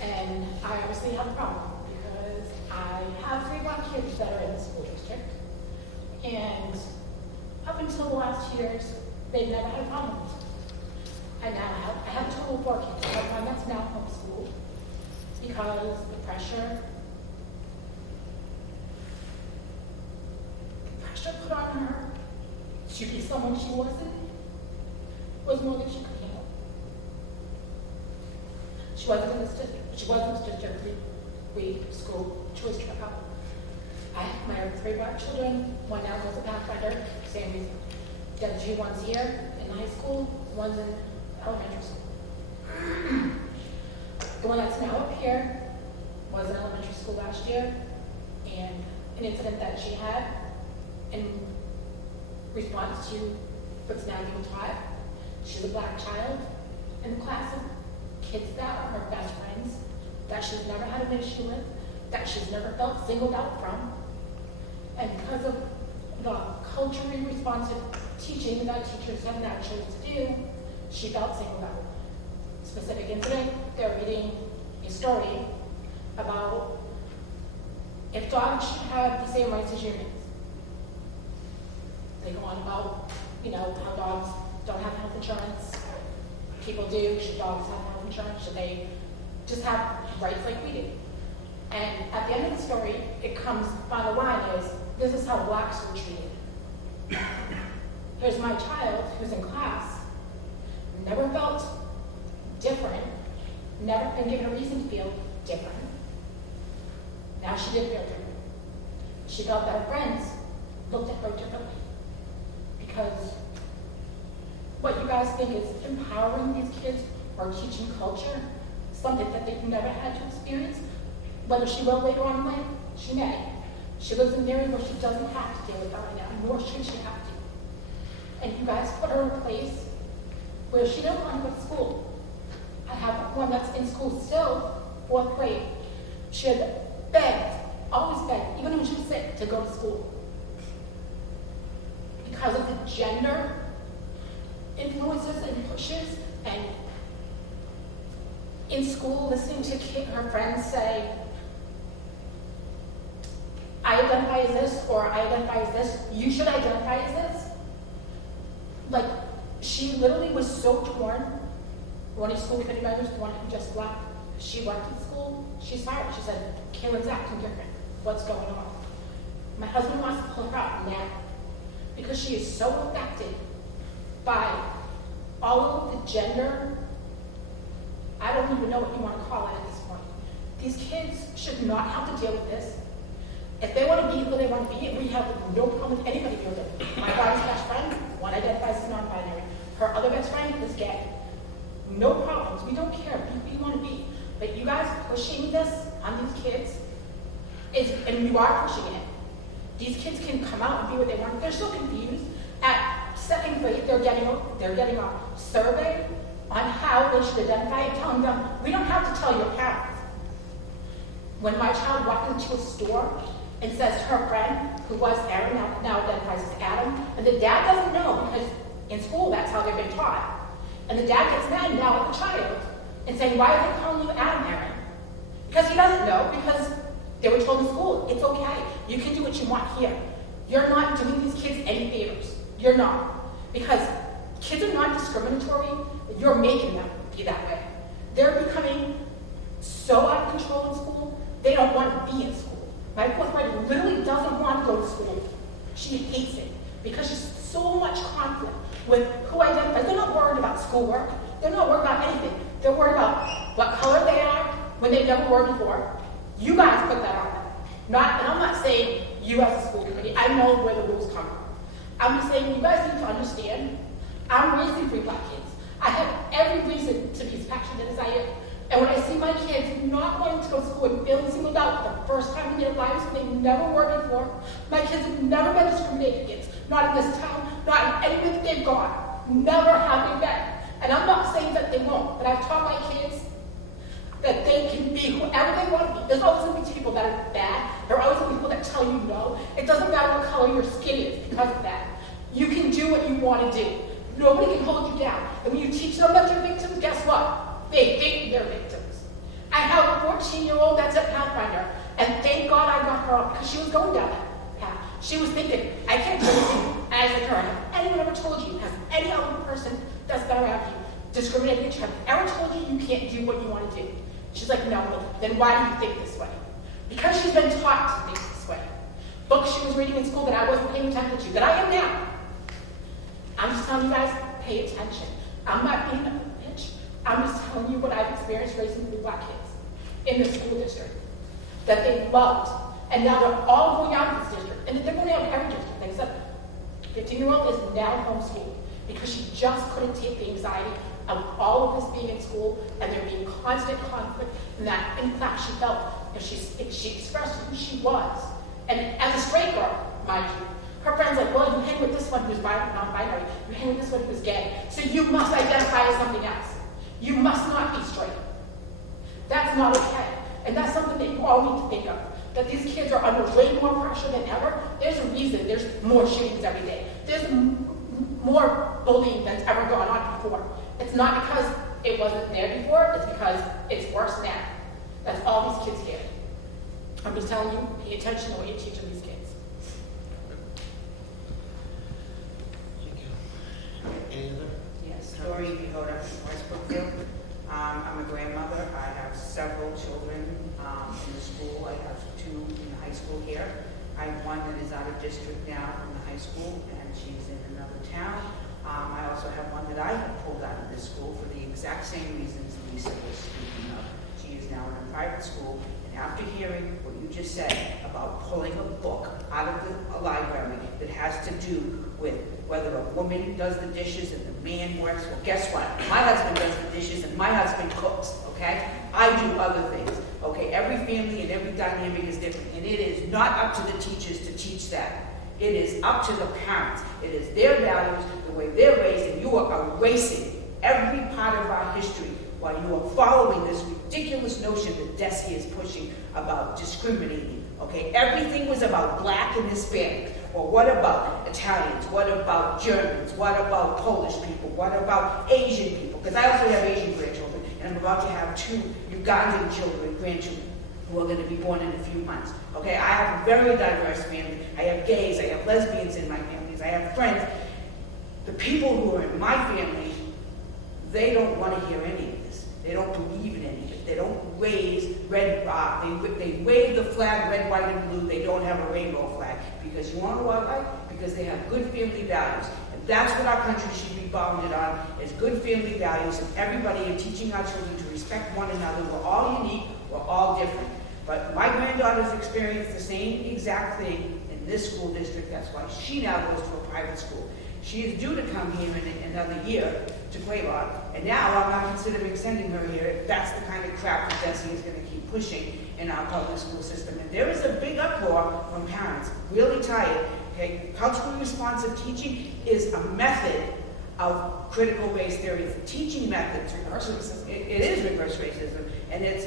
And I obviously have a problem because I have 3 black kids that are in the school district. And up until the last 2 years, they've never had a problem. I have a total of 4 kids. I have one that's now homeschooled because the pressure put on her to be someone she wasn't was more than she could handle. She wasn't strictly school choice dropout. I have my 3 black children. One now goes to Pathfinder, same reason. The other 2, one's here in high school, one's in elementary school. The one that's now up here was in elementary school last year, and an incident that she had in response to what's now being taught. She's a black child in the class of kids that are her best friends, that she's never had an issue with, that she's never felt singled out from. And because of the culturally responsive teaching that teachers have naturally to do, she felt singled out. Specific incident, they're reading a story about if dogs should have the same rights as humans. They go on about, how dogs don't have health insurance. People do. Should dogs have health insurance? Should they just have rights like we do? And at the end of the story, it comes, bottom line is, this is how blacks were treated. Here's my child who's in class, never felt different, never been given a reason to feel different. Now she did feel different. She felt that her friends looked at her differently. Because what you guys think is empowering these kids or teaching culture, something that they've never had to experience, whether she will later on in life, she may. She lives in an area where she doesn't have to deal with that right now, nor should she have to. And you guys put her in a place where she doesn't want to go to school. I have one that's in school still, 4th grade. She had begged, always begged, even when she was sick, to go to school. Because of the gender influences and pushes, and in school listening to her friends say, I identify as this, or I identify as this, you should identify as this. Like, she literally was so torn. One of the school committee members, the one who just left, she worked in school, she's fired. She said, Kaylin's acting different. What's going on? My husband wants to pull her out now because she is so affected by all of the gender, I don't even know what you want to call it at this point. These kids should not have to deal with this. If they want to be who they want to be, we have no problem with anybody doing it. My daughter's best friend, one identifies as non-binary. Her other best friend is gay. No problems. We don't care. Be who you want to be. But you guys pushing this on these kids is, and you are pushing it, These kids can come out and be what they want. They're so confused. At second grade, they're getting a survey on how they should identify and telling them, we don't have to tell your parents. When my child walked into a store and says to her friend, who was Aaron, now identifies as Adam, and the dad doesn't know because in school that's how they've been taught. And the dad gets mad now at the child and saying, why are they calling you Adam, Aaron? Because he doesn't know, because they were told in school, it's okay. You can do what you want here. You're not doing these kids any favors. You're not. Because kids are not discriminatory. You're making them be that way. They're becoming so out of control in school, they don't want to be in school. My fourth grader literally doesn't want to go to school. She hates it because there's so much conflict with who identifies. They're not worried about schoolwork. They're not worried about anything. They're worried about what color they are when they've never were before. You guys put that on them. And I'm not saying you as a school committee. I know where the rules come from. I'm just saying you guys need to understand. I'm raising 3 black kids. I have every reason to be as passionate as I am. And when I see my kids not wanting to go to school and feeling singled out for the first time in their lives when they never were before, my kids have never been discriminated against. Not in this town, not in anywhere that they've gone. Never have they been. And I'm not saying that they won't, but I've taught my kids that they can be whoever they want to be. There's always going to be people that are bad. There are always going to be people that tell you no. It doesn't matter what color your skin is because of that. You can do what you want to do. Nobody can hold you down. And when you teach them that they're victims, guess what? They think they're victims. I have a 14-year-old that's at Pathfinder, and thank God I got her out because she was going down that path. She was thinking, I can't do anything. And I said to her, has anyone ever told you, has any other person that's been around you discriminated against you, ever told you you can't do what you want to do? She's like, no, then why do you think this way? Because she's been taught to think this way. Books she was reading in school that I wasn't paying attention to, that I am now. I'm just telling you guys, pay attention. I'm not being a bitch. I'm just telling you what I've experienced raising 3 black kids in the school district that they loved. And now they're all going out of this district. And they're going out of every district. Except 15-year-old is now homeschooled because she just couldn't take the anxiety of all of this being in school and there being constant conflict, and that in class she felt if she expressed who she was. And as a straight girl, mind you, her friends like, well, you hang with this one who's non-binary, you hang with this one who's gay, so you must identify as something else. You must not be straight. That's not okay. And that's something that you all need to think of. That these kids are under way more pressure than ever. There's a reason there's more shootings every day. There's more bullying than's ever gone on before. It's not because it wasn't there before, it's because it's worse now. That's all these kids get. I'm just telling you, pay attention to what you're teaching these kids. Any other? Yes, Dory Yehoda from West Brookfield. I'm a grandmother. I have several children in the school. I have 2 in the high school here. I have one that is out of district now from the high school, and she's in another town. I also have one that I pulled out of this school for the exact same reasons Lisa was speaking of. She is now in a private school, and after hearing what you just said about pulling a book out of a library that has to do with whether a woman does the dishes and the man works, well, guess what? My husband does the dishes and my husband cooks, okay? I do other things, okay? Every family and every dynamic is different, and it is not up to the teachers to teach that. It is up to the parents. It is their values, the way they're raised, and you are erasing every part of our history while you are following this ridiculous notion that Desi is pushing about discriminating, okay? Everything was about black and Hispanic. Well, what about Italians? What about Germans? What about Polish people? What about Asian people? Because I also have Asian grandchildren, and I'm about to have 2 Ugandan grandchildren, who are going to be born in a few months. Okay, I have a very diverse family. I have gays, I have lesbians in my families, I have friends. The people who are in my family, they don't want to hear any of this. They don't believe in any of it. They don't raise red, they wave the flag red, white, and blue. They don't have a rainbow flag. Because you want to know why? Because they have good family values. And that's what our country should be founded on, is good family values, and everybody and teaching our children to respect one another. We're all unique, we're all different. But my granddaughter's experienced the same exact thing in this school district. That's why she now goes to a private school. She is due to come here in another year to Quaboag, and now I'm not considering sending her here if that's the kind of crap that Desi is gonna keep pushing in our public school system. And there is a big uproar from parents, really tired, okay? Culturally responsive teaching is a method of critical race theory. It's a teaching method. It is reverse racism, and it's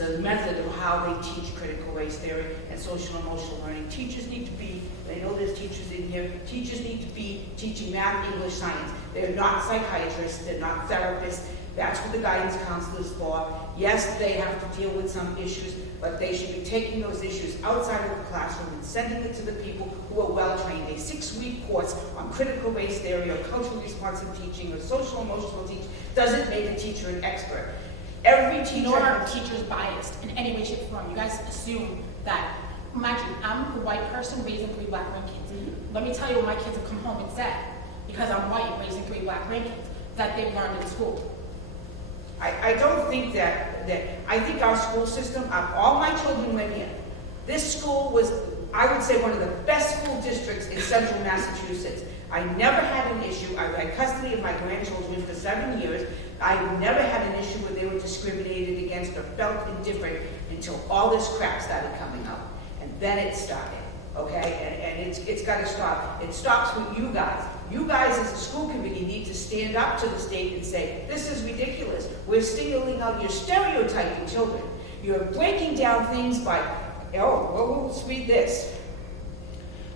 a method of how they teach critical race theory and social emotional learning. Teachers need to be, I know there's teachers in here, teachers need to be teaching math, English, science. They're not psychiatrists, they're not therapists. That's what the guidance counselor is for. Yes, they have to deal with some issues, but they should be taking those issues outside of the classroom and sending it to the people who are well-trained. A 6-week course on critical race theory or culturally responsive teaching or social emotional teaching doesn't make a teacher an expert. Every teacher... Nor are teachers biased in any way, shape, or form. You guys assume that, imagine, I'm a white person raising 3 black grandkids. Let me tell you what my kids have come home and said, because I'm white raising 3 black grandkids, that they've learned in school. I don't think that I think our school system, all my children went here. This school was, I would say, one of the best school districts in central Massachusetts. I never had an issue. I've had custody of my grandchildren for 7 years. I've never had an issue where they were discriminated against or felt indifferent until all this crap started coming up. And then it started, okay? And it's got to stop. It stops with you guys. You guys as a school committee need to stand up to the state and say, this is ridiculous. We're singling out, you're stereotyping children. You're breaking down things by, oh, well, let's read this.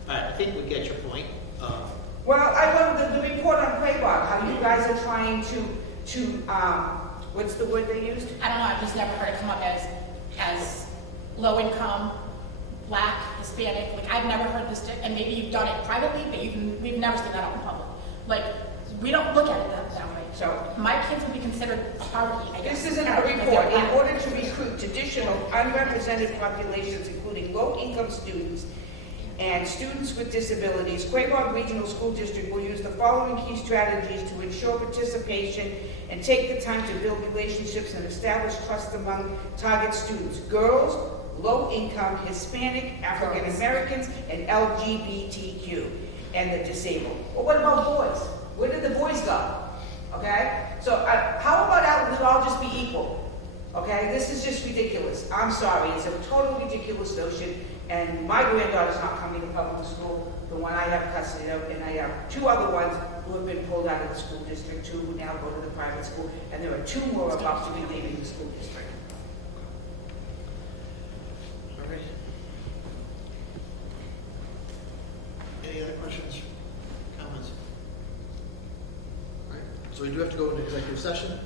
All right, I think we get your point. Well, I love the report on Quaboag, how you guys are trying to what's the word they used? I don't know, I've just never heard it come up as low income, black, Hispanic. Like, I've never heard this, and maybe you've done it privately, but we've never seen that out in public. Like, we don't look at it that way. So my kids would be considered poverty, I guess. this isn't a report. In order to recruit traditional unrepresented populations, including low-income students and students with disabilities, Quaboag Regional School District will use the following key strategies to ensure participation and take the time to build relationships and establish trust among target students: girls, low-income, Hispanic, African Americans, and LGBTQ, and the disabled. Well, what about boys? Where did the boys go? Okay? So how about we all just be equal? Okay? This is just ridiculous. I'm sorry. It's a totally ridiculous notion. And my granddaughter's not coming to public school, the one I have custody of, and I have 2 other ones who have been pulled out of the school district, 2 who now go to the private school, and there are 2 more about to be leaving the school district. All right. Any other questions, comments? All right, so we do have to go into executive session.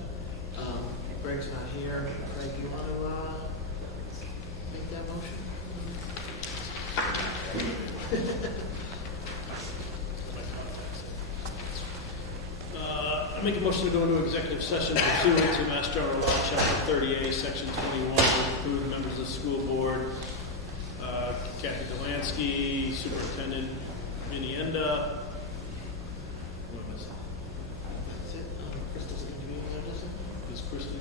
Greg's not here. Craig, you want to make that motion? I make a motion to go into executive session pursuant to Mass General Law, Chapter 30A, Section 21, to include members of the school board, Kathy Delansky, Superintendent Minienda. What was it? That's it. Crystal's going to be in there, doesn't it? Is Kristen?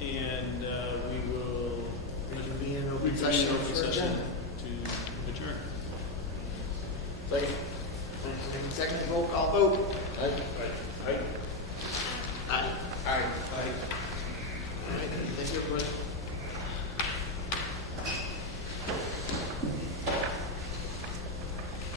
And we will Be in open reconvene session in open for session agenda. to adjourn. Second. Second, roll call vote.